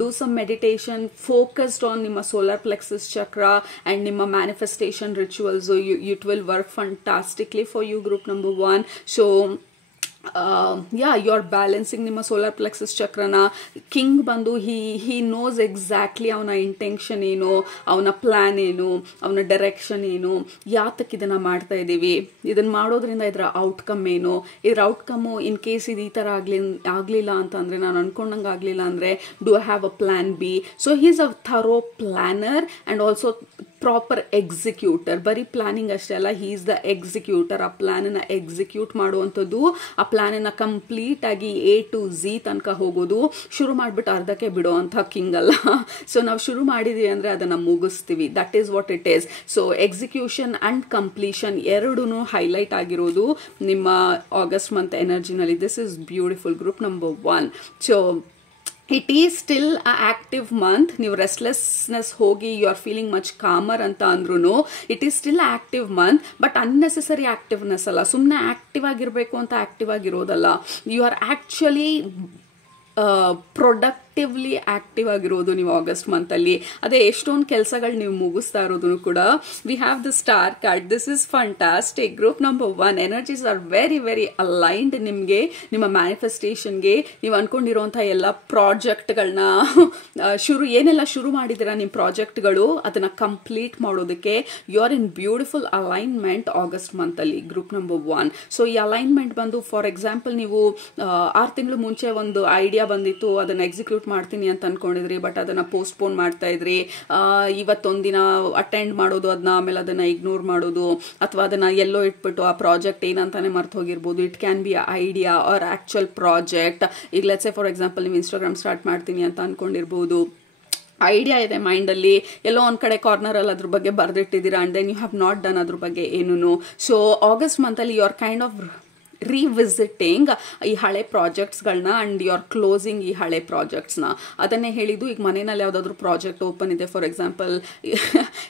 do some meditation focused on ನಿಮ್ಮ ಸೋಲಾರ್ ಪ್ಲೆಕ್ಸಸ್ ಚಕ್ರ ಅಂಡ್ ನಿಮ್ಮ manifestation rituals. It will work fantastically for you, group number 1. So you are balancing ನಿಮ್ಮ ಸೋಲಾರ್ ಪ್ಲೆಕ್ಸಸ್ ಚಕ್ರನ. ಕಿಂಗ್ ಬಂದು ಹಿ ನೋಸ್ ಎಕ್ಸಾಕ್ಟ್ಲಿ ಅವನ ಇಂಟೆನ್ಷನ್ ಏನು, ಅವನ ಪ್ಲಾನ್ ಏನು, ಅವನ ಡೈರೆಕ್ಷನ್ ಏನು, ಯಾತಕ್ಕೆ ಇದನ್ನ ಮಾಡ್ತಾ ಇದ್ದೀವಿ, ಇದನ್ನ ಮಾಡೋದ್ರಿಂದ ಇದರ ಔಟ್ಕಮ್ ಏನು, ಇದರ ಔಟ್ಕಮ್ಮು ಇನ್ ಕೇಸ್ ಇದು ಈ ಥರ ಆಗಲಿಲ್ಲ ಅಂತಂದರೆ, ನಾನು ಅನ್ಕೊಂಡಂಗೆ ಆಗಲಿಲ್ಲ ಅಂದರೆ do I have a plan B. So he is a thorough planner and also proper executor. ಬರೀ ಪ್ಲಾನಿಂಗ್ ಅಷ್ಟೇ ಅಲ್ಲ, ಹಿ ಈಸ್ ದ ಎಕ್ಸಿಕ್ಯೂಟರ್. ಆ ಪ್ಲಾನನ್ನು ಎಕ್ಸಿಕ್ಯೂಟ್ ಮಾಡುವಂಥದ್ದು, ಆ ಪ್ಲಾನನ್ನು ಕಂಪ್ಲೀಟ್ ಆಗಿ A to Z ತನಕ ಹೋಗೋದು. ಶುರು ಮಾಡಿಬಿಟ್ಟು ಅರ್ಧಕ್ಕೆ ಬಿಡೋ ಅಂಥ ಕಿಂಗ್ ಅಲ್ಲ. ಸೊ ನಾವು ಶುರು ಮಾಡಿದೀವಿ ಅಂದರೆ ಅದನ್ನು ಮುಗಿಸ್ತೀವಿ. That is what it is. So execution and completion ಎರಡೂ ಹೈಲೈಟ್ ಆಗಿರೋದು ನಿಮ್ಮ ಆಗಸ್ಟ್ ಮಂತ್ ಎನರ್ಜಿನಲ್ಲಿ. This is beautiful. Group number 1. So it is still a active month. ನೀವು ರೆಸ್ಟ್ಲೆಸ್ನೆಸ್ ಹೋಗಿ you are feeling much calmer ಅಂತ ಅಂದ್ರೂ it is still active month. But unnecessary activeness ಅಲ್ಲ, ಸುಮ್ಮನೆ ಆಕ್ಟಿವ್ ಆಗಿರಬೇಕು ಅಂತ ಆಕ್ಟಿವ್ ಆಗಿರೋದಲ್ಲ. You are actually productively active ಆಗಿರೋದು ನೀವು ಆಗಸ್ಟ್ ಮಂತಲ್ಲಿ. ಅದೇ ಎಷ್ಟೊಂದು ಕೆಲಸಗಳು ನೀವು ಮುಗಿಸ್ತಾ ಇರೋದನ್ನು ಕೂಡ. V have the star card. This is fantastic. Group number 1 energies are very very aligned. ನಿಮಗೆ ನಿಮ್ಮ ಮ್ಯಾನಿಫೆಸ್ಟೇಷನ್ಗೆ ನೀವು ಅನ್ಕೊಂಡಿರೋಂಥ ಎಲ್ಲ ಪ್ರಾಜೆಕ್ಟ್ಗಳನ್ನ ಏನೆಲ್ಲ ಶುರು ಮಾಡಿದ್ದೀರಾ ನಿಮ್ಮ ಪ್ರಾಜೆಕ್ಟ್ಗಳು, ಅದನ್ನ ಕಂಪ್ಲೀಟ್ ಮಾಡೋದಕ್ಕೆ you are in beautiful alignment August ಮಂತಲ್ಲಿ. Group number 1. ಸೊ ಈ ಅಲೈನ್ಮೆಂಟ್ ಬಂದು ಫಾರ್ ಎಕ್ಸಾಂಪಲ್ ನೀವು 6 ತಿಂಗಳು ಮುಂಚೆ ಒಂದು ಐಡಿಯಾ ಬಂದಿತ್ತು, ಅದನ್ನ ಎಕ್ಸಿಕ್ಯೂಟ್ ಮಾಡ್ತೀನಿ ಅಂತ ಅನ್ಕೊಂಡಿದ್ರಿ, ಬಟ್ ಅದನ್ನ ಪೋಸ್ಟ್ಪೋನ್ ಮಾಡ್ತಾ ಇದ್ರಿ. ಇವತ್ತೊಂದಿನ ಅಟೆಂಡ್ ಮಾಡೋದು, ಅದನ್ನ ಆಮೇಲೆ ಅದನ್ನ ಇಗ್ನೋರ್ ಮಾಡೋದು, ಅಥವಾ ಅದನ್ನ ಎಲ್ಲೋ ಇಟ್ಬಿಟ್ಟು ಆ ಪ್ರಾಜೆಕ್ಟ್ ಏನಂತಾನೆ ಮರ್ತು ಹೋಗಿರ್ಬೋದು. It can be idea or actual project. ಈಗ ಲೆಟ್ಸ್ ಸೇ ಫಾರ್ ಎಕ್ಸಾಂಪಲ್ ನೀವು ಇನ್ಸ್ಟಾಗ್ರಾಮ್ ಸ್ಟಾರ್ಟ್ ಮಾಡ್ತೀನಿ ಅಂತ ಅನ್ಕೊಂಡಿರ್ಬೋದು. ಐಡಿಯಾ ಇದೆ ಮೈಂಡಲ್ಲಿ, ಎಲ್ಲೋ ಒಂದು ಕಡೆ ಕಾರ್ನರಲ್ಲಿ ಅದ್ರ ಬಗ್ಗೆ ಬರೆದಿಟ್ಟಿದ್ದೀರಾ and then you have not done ಅದ್ರ ಬಗ್ಗೆ ಏನೂ. ಸೊ ಆಗಸ್ಟ್ ಮಂತಲ್ಲಿ you are kind of revisiting ಈ ಹಳೆ ಪ್ರಾಜೆಕ್ಟ್ಸ್ಗಳನ್ನ ಅಂಡ್ ಯು ಆರ್ ಕ್ಲೋಸಿಂಗ್ ಈ ಹಳೆ ಪ್ರಾಜೆಕ್ಟ್ಸ್ನ. ಅದನ್ನೇ ಹೇಳಿದ್ದು. ಈಗ ಮನೆಯಲ್ಲಿ ಯಾವುದಾದ್ರೂ ಪ್ರಾಜೆಕ್ಟ್ ಓಪನ್ ಇದೆ, ಫಾರ್ ಎಕ್ಸಾಂಪಲ್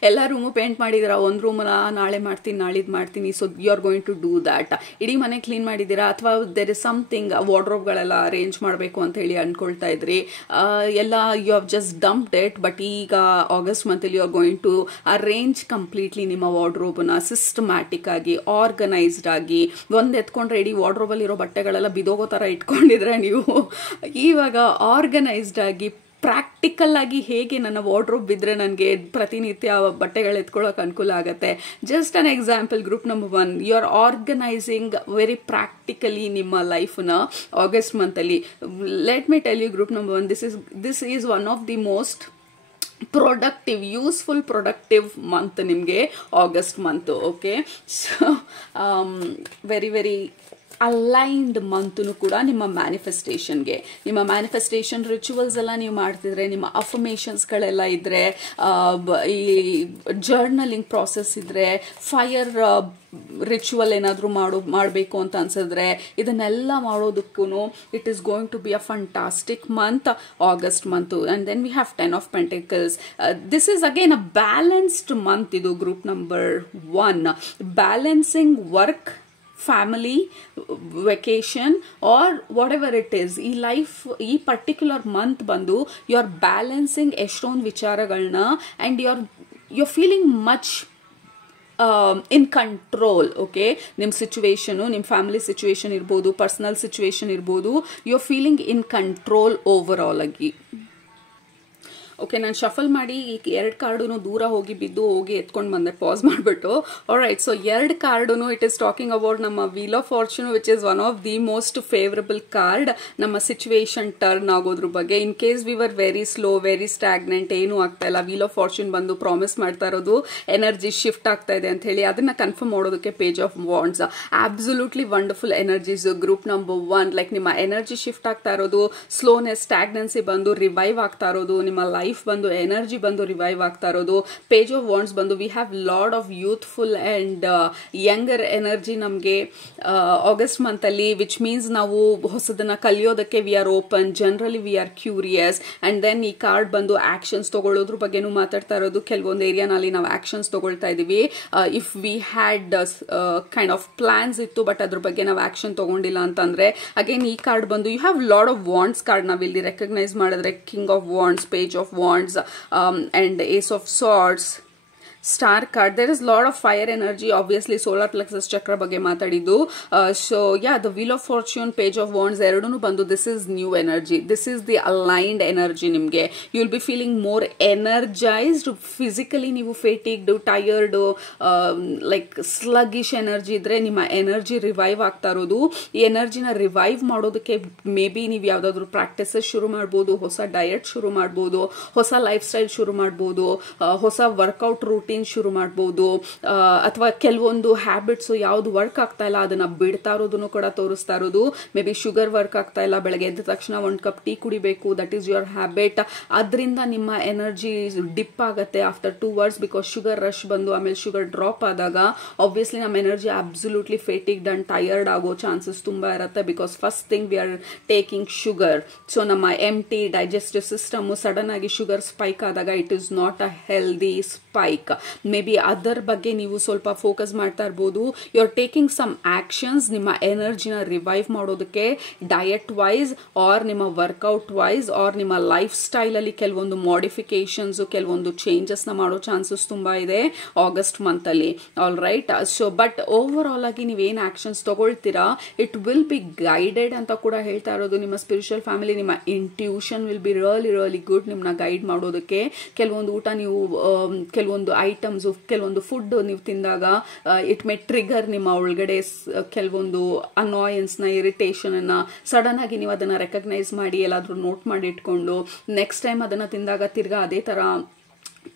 ಎಲ್ಲ ರೂಮು ಪೇಂಟ್ ಮಾಡಿದ್ದೀರಾ, ಒಂದು ರೂಮನ್ನ ನಾಳೆ ಮಾಡ್ತೀನಿ, ನಾಳಿದ್ದು ಮಾಡ್ತೀನಿ, so you are going to do that. ಇಡೀ ಮನೆ ಕ್ಲೀನ್ ಮಾಡಿದ್ದೀರಾ, ಅಥವಾ ದೇರ್ ಇಸ್ ಸಮಥಿಂಗ್ ವಾರ್ಡ್ರೋಬ್ಗಳೆಲ್ಲ ಅರೇಂಜ್ ಮಾಡಬೇಕು ಅಂತ ಹೇಳಿ ಅನ್ಕೊಳ್ತಾ ಇದ್ರಿ, ಎಲ್ಲ you have just dumped it. But ಈಗ ಆಗಸ್ಟ್ ಮಂತಲ್ಲಿ you are going to arrange completely ನಿಮ್ಮ ವಾರ್ಡ್ರೋಬ್ನ ಸಿಸ್ಟಮ್ಯಾಟಿಕ್ ಆಗಿ, ಆರ್ಗನೈಸ್ಡ್ ಆಗಿ. ಒಂದು ಎತ್ಕೊಂಡ್ರೆ ಇಡೀ ವಾರ್ಡ್ರೋಬಲ್ಲಿ ಇರೋ ಬಟ್ಟೆಗಳೆಲ್ಲ ಬಿದೋಗೋ ಥರ ಇಟ್ಕೊಂಡಿದ್ರೆ ನೀವು ಇವಾಗ ಆರ್ಗನೈಸ್ಡ್ ಆಗಿ ಪ್ರಾಕ್ಟಿಕಲ್ ಆಗಿ ಹೇಗೆ ನನ್ನ ವಾರ್ಡ್ರೋಬ್ ಬಿದ್ದರೆ ನನಗೆ ಪ್ರತಿನಿತ್ಯ ಬಟ್ಟೆಗಳು ಎತ್ಕೊಳ್ಳೋಕೆ ಅನುಕೂಲ ಆಗುತ್ತೆ. Just an example. Group number 1, you are organising very practically ನಿಮ್ಮ ಲೈಫ್ನ ಆಗಸ್ಟ್ ಮಂತಲ್ಲಿ. Let me tell you group number 1, this is one of the most productive, useful productive month ನಿಮಗೆ August month. Okay, so very very aligned ಮಂತೂ ಕೂಡ ನಿಮ್ಮ ಮ್ಯಾನಿಫೆಸ್ಟೇಷನ್ಗೆ. ನಿಮ್ಮ ಮ್ಯಾನಿಫೆಸ್ಟೇಷನ್ ರಿಚುವಲ್ಸ್ ಎಲ್ಲ ನೀವು ಮಾಡ್ತಿದ್ರೆ, ನಿಮ್ಮ ಅಫರ್ಮೇಷನ್ಸ್ಗಳೆಲ್ಲ ಇದ್ರೆ, ಈ ಜರ್ನಲಿಂಗ್ ಪ್ರಾಸೆಸ್ ಇದ್ರೆ, ಫೈರ್ ರಿಚುವಲ್ ಏನಾದರೂ ಮಾಡಬೇಕು ಅಂತ ಅನ್ಸಿದ್ರೆ, ಇದನ್ನೆಲ್ಲ ಮಾಡೋದಕ್ಕೂ it is going to be a fantastic month August month. And then we have 10 of Pentacles. This is again a balanced month. ಇದು group number 1. Balancing work, family, vacation or whatever it is. ಈ ಲೈಫ್, ಈ ಪರ್ಟಿಕ್ಯುಲರ್ ಮಂತ್ ಬಂದು ಯು ಆರ್ ಬ್ಯಾಲೆನ್ಸಿಂಗ್ ಎಷ್ಟೊಂದು ವಿಚಾರಗಳನ್ನ and you are feeling much in control. Okay, ನಿಮ್ಮ ಸಿಚುವೇಶನು, ನಿಮ್ಮ ಫ್ಯಾಮಿಲಿ ಸಿಚುವೇಶನ್ ಇರ್ಬೋದು, ಪರ್ಸನಲ್ ಸಿಚುವೇಶನ್ ಇರ್ಬೋದು, you are feeling in control over all ಆಗಿ. ಓಕೆ, ನಾನು ಶಫಲ್ ಮಾಡಿ ಈ 2 ಕಾರ್ಡು ದೂರ ಹೋಗಿ ಬಿದ್ದು ಹೋಗಿ ಎತ್ಕೊಂಡು ಬಂದೆ, ಪಾಸ್ ಮಾಡಿಬಿಟ್ಟು. Alright, so 2 card it is talking about ನಮ್ಮ wheel of fortune, which is one of the most favourable card. ನಮ್ಮ ಸಿಚುವೇಶನ್ ಟರ್ನ್ ಆಗೋದ್ರ ಬಗ್ಗೆ. In case we were very slow, very stagnant, ಏನೂ ಆಗ್ತಾ ಇಲ್ಲ, ವೀಲ್ ಆಫ್ ಫಾರ್ಚೂನ್ ಬಂದು ಪ್ರಾಮಿಸ್ ಮಾಡ್ತಾ ಇರೋದು ಎನರ್ಜಿ ಶಿಫ್ಟ್ ಆಗ್ತಾ ಇದೆ ಅಂತ ಹೇಳಿ, ಅದನ್ನ ಕನ್ಫರ್ಮ್ ಮಾಡೋದಕ್ಕೆ page of wands. Absolutely wonderful energies. Group number 1, like ನಿಮ್ಮ ಎನರ್ಜಿ ಶಿಫ್ಟ್ ಆಗ್ತಾ ಇರೋದು, ಸ್ಲೋನೆಸ್, ಸ್ಟಾಗ್ನೆನ್ಸಿ ಬಂದು ರಿವೈವ್ ಆಗ್ತಾ ಇರೋದು, ನಿಮ್ಮ ಲೈಫ್ ಬಂದು ಎನರ್ಜಿ ಬಂದು ರಿವೈವ್ ಆಗ್ತಾ ಇರೋದು. ಪೇಜ್ ಆಫ್ ವಾಂಡ್ಸ್ ಬಂದು we have lot of youthful and younger energy ನಮಗೆ ಆಗಸ್ಟ್ ಮಂತ್ ಅಲ್ಲಿ, ವಿಚ್ ಮೀನ್ಸ್ ನಾವು ಹೊಸದನ್ನ ಕಲಿಯೋದಕ್ಕೆ we are open, generally we are curious. And then ಈ ಕಾರ್ಡ್ ಬಂದು ಆಕ್ಷನ್ಸ್ ತಗೊಳ್ಳೋದ್ರ ಬಗ್ಗೆನೂ ಮಾತಾಡ್ತಾ ಇರೋದು. ಕೆಲವೊಂದು ಏರಿಯಾನಲ್ಲಿ ನಾವು ಆಕ್ಷನ್ಸ್ ತಗೊಳ್ತಾ ಇದೀವಿ. If we had kind of plans ಇತ್ತು, ಬಟ್ ಅದ್ರ ಬಗ್ಗೆ ನಾವು ಆಕ್ಷನ್ ತಗೊಂಡಿಲ್ಲ ಅಂತಂದ್ರೆ, ಅಗೇನ್ ಈ ಕಾರ್ಡ್ ಬಂದು you have lot of wands card ನಾವಿಲ್ಲಿ ರೆಕಗ್ನೈಸ್ ಮಾಡಿದ್ರೆ, king of wands, page of wands, and Ace of Swords, star card, there is lot of fire energy, obviously solar plexus chakra ಬಗ್ಗೆ ಮಾತಾಡಿದ್ದು. ಸೊ the wheel of fortune, page of wands ಎರಡೂ ಬಂದು this is new energy, this is the aligned energy. ನಿಮಗೆ you will be feeling more energised. Physically ನೀವು fatigued, tired, like sluggish energy ಇದ್ರೆ ನಿಮ್ಮ ಎನರ್ಜಿ ರಿವೈವ್ ಆಗ್ತಾ ಇರೋದು. ಈ ಎನರ್ಜಿನ ರಿವೈವ್ ಮಾಡೋದಕ್ಕೆ ಮೇ ಬಿ ನೀವು ಯಾವ್ದಾದ್ರು ಪ್ರಾಕ್ಟೀಸಸ್ ಶುರು ಮಾಡ್ಬೋದು, ಹೊಸ ಡಯಟ್ ಶುರು ಮಾಡ್ಬೋದು, ಹೊಸ ಲೈಫ್ ಸ್ಟೈಲ್ ಶುರು ಮಾಡ್ಬೋದು, ಹೊಸ ವರ್ಕೌಟ್ ರೂಟೀನ್ ಶುರು ಮಾಡಬಹುದು, ಅಥವಾ ಕೆಲವೊಂದು ಹ್ಯಾಬಿಟ್ಸ್ ಯಾವ್ದು ವರ್ಕ್ ಆಗ್ತಾ ಇಲ್ಲ ಅದನ್ನ ಬಿಡ್ತಾ ಇರೋದನ್ನು ಕೂಡ ತೋರಿಸ್ತಾ ಇರೋದು. ಮೇ ಬಿ ಶುಗರ್ ವರ್ಕ್ ಆಗ್ತಾ ಇಲ್ಲ, ಬೆಳಗ್ಗೆ ಎದ್ದ ತಕ್ಷಣ 1 ಕಪ್ ಟೀ ಕುಡಿಬೇಕು, ದಟ್ ಈಸ್ ಯುವರ್ ಹ್ಯಾಬಿಟ್. ಅದರಿಂದ ನಿಮ್ಮ ಎನರ್ಜಿ ಡಿಪ್ ಆಗುತ್ತೆ after 2 hours, because sugar rush ಬಂದು ಆಮೇಲೆ ಶುಗರ್ ಡ್ರಾಪ್ ಆದಾಗ ಆಬ್ವಿಯಸ್ಲಿ ನಮ್ಮ ಎನರ್ಜಿ ಅಬ್ಸಲ್ಯೂಟ್ಲಿ ಫೇಟಿಗ್ಡ್ ಅಂಡ್ ಟಯರ್ಡ್ ಆಗೋ ಚಾನ್ಸಸ್ ತುಂಬಾ ಇರುತ್ತೆ, because first thing we are taking sugar. So ನಮ್ಮ ಎಂಟಿ ಡೈಜೆಸ್ಟಿವ್ ಸಿಸ್ಟಮ್ ಸಡನ್ ಆಗಿ ಶುಗರ್ ಸ್ಪೈಕ್ ಆದಾಗ it is not a healthy spike. May be ಅದರ ಬಗ್ಗೆ ನೀವು ಸ್ವಲ್ಪ ಫೋಕಸ್ ಮಾಡ್ತಾ ಇರ್ಬೋದು. You are taking some actions ನಿಮ್ಮ ಎನರ್ಜಿನ ರಿವೈವ್ ಮಾಡೋದಕ್ಕೆ, ಡಯಟ್ ವೈಸ್ ಆರ್ ನಿಮ್ಮ ವರ್ಕೌಟ್ ವೈಸ್ ಆರ್ ನಿಮ್ಮ ಲೈಫ್ ಸ್ಟೈಲ್ ಅಲ್ಲಿ ಕೆಲವೊಂದು ಮಾಡಿಫಿಕೇಶನ್ಸ್, ಕೆಲವೊಂದು ಚೇಂಜಸ್ ನ ಮಾಡೋ ಚಾನ್ಸಸ್ ತುಂಬಾ ಇದೆ ಆಗಸ್ಟ್ ಮಂತ್ ಅಲ್ಲಿ. All right. So but over all ಆಗಿ ನೀವೇನ್ ಆಕ್ಷನ್ಸ್ ತಗೊಳ್ತೀರಾ ಇಟ್ ವಿಲ್ ಬಿ ಗೈಡೆಡ್ ಅಂತ ಕೂಡ ಹೇಳ್ತಾ ಇರೋದು. ನಿಮ್ಮ ಸ್ಪಿರಿಚುವಲ್ ಫ್ಯಾಮಿಲಿ, ನಿಮ್ಮ intuition will be really good ನಿಮ್ಮನ್ನ ಗೈಡ್ ಮಾಡೋದಕ್ಕೆ. ಕೆಲವೊಂದು ಊಟ ನೀವು, ಕೆಲವೊಂದು ಐಟಮ್ಸ್, ಕೆಲವೊಂದು ಫುಡ್ ನೀವು ತಿಂದಾಗ ಇಟ್ ಮೇ ಟ್ರಿಗರ್ ನಿಮ್ಮ ಒಳಗಡೆ ಕೆಲವೊಂದು ಅನಾಯನ್ಸ್ ನ, ಇರಿಟೇಷನ್ ಅನ್ನ. ಸಡನ್ ಆಗಿ ನೀವು ಅದನ್ನ ರೆಕಗ್ನೈಸ್ ಮಾಡಿ ಎಲ್ಲಾದ್ರೂ ನೋಟ್ ಮಾಡಿ ಇಟ್ಕೊಂಡು ನೆಕ್ಸ್ಟ್ ಟೈಮ್ ಅದನ್ನ ತಿಂದಾಗ ತಿರ್ಗಾ ಅದೇ ತರ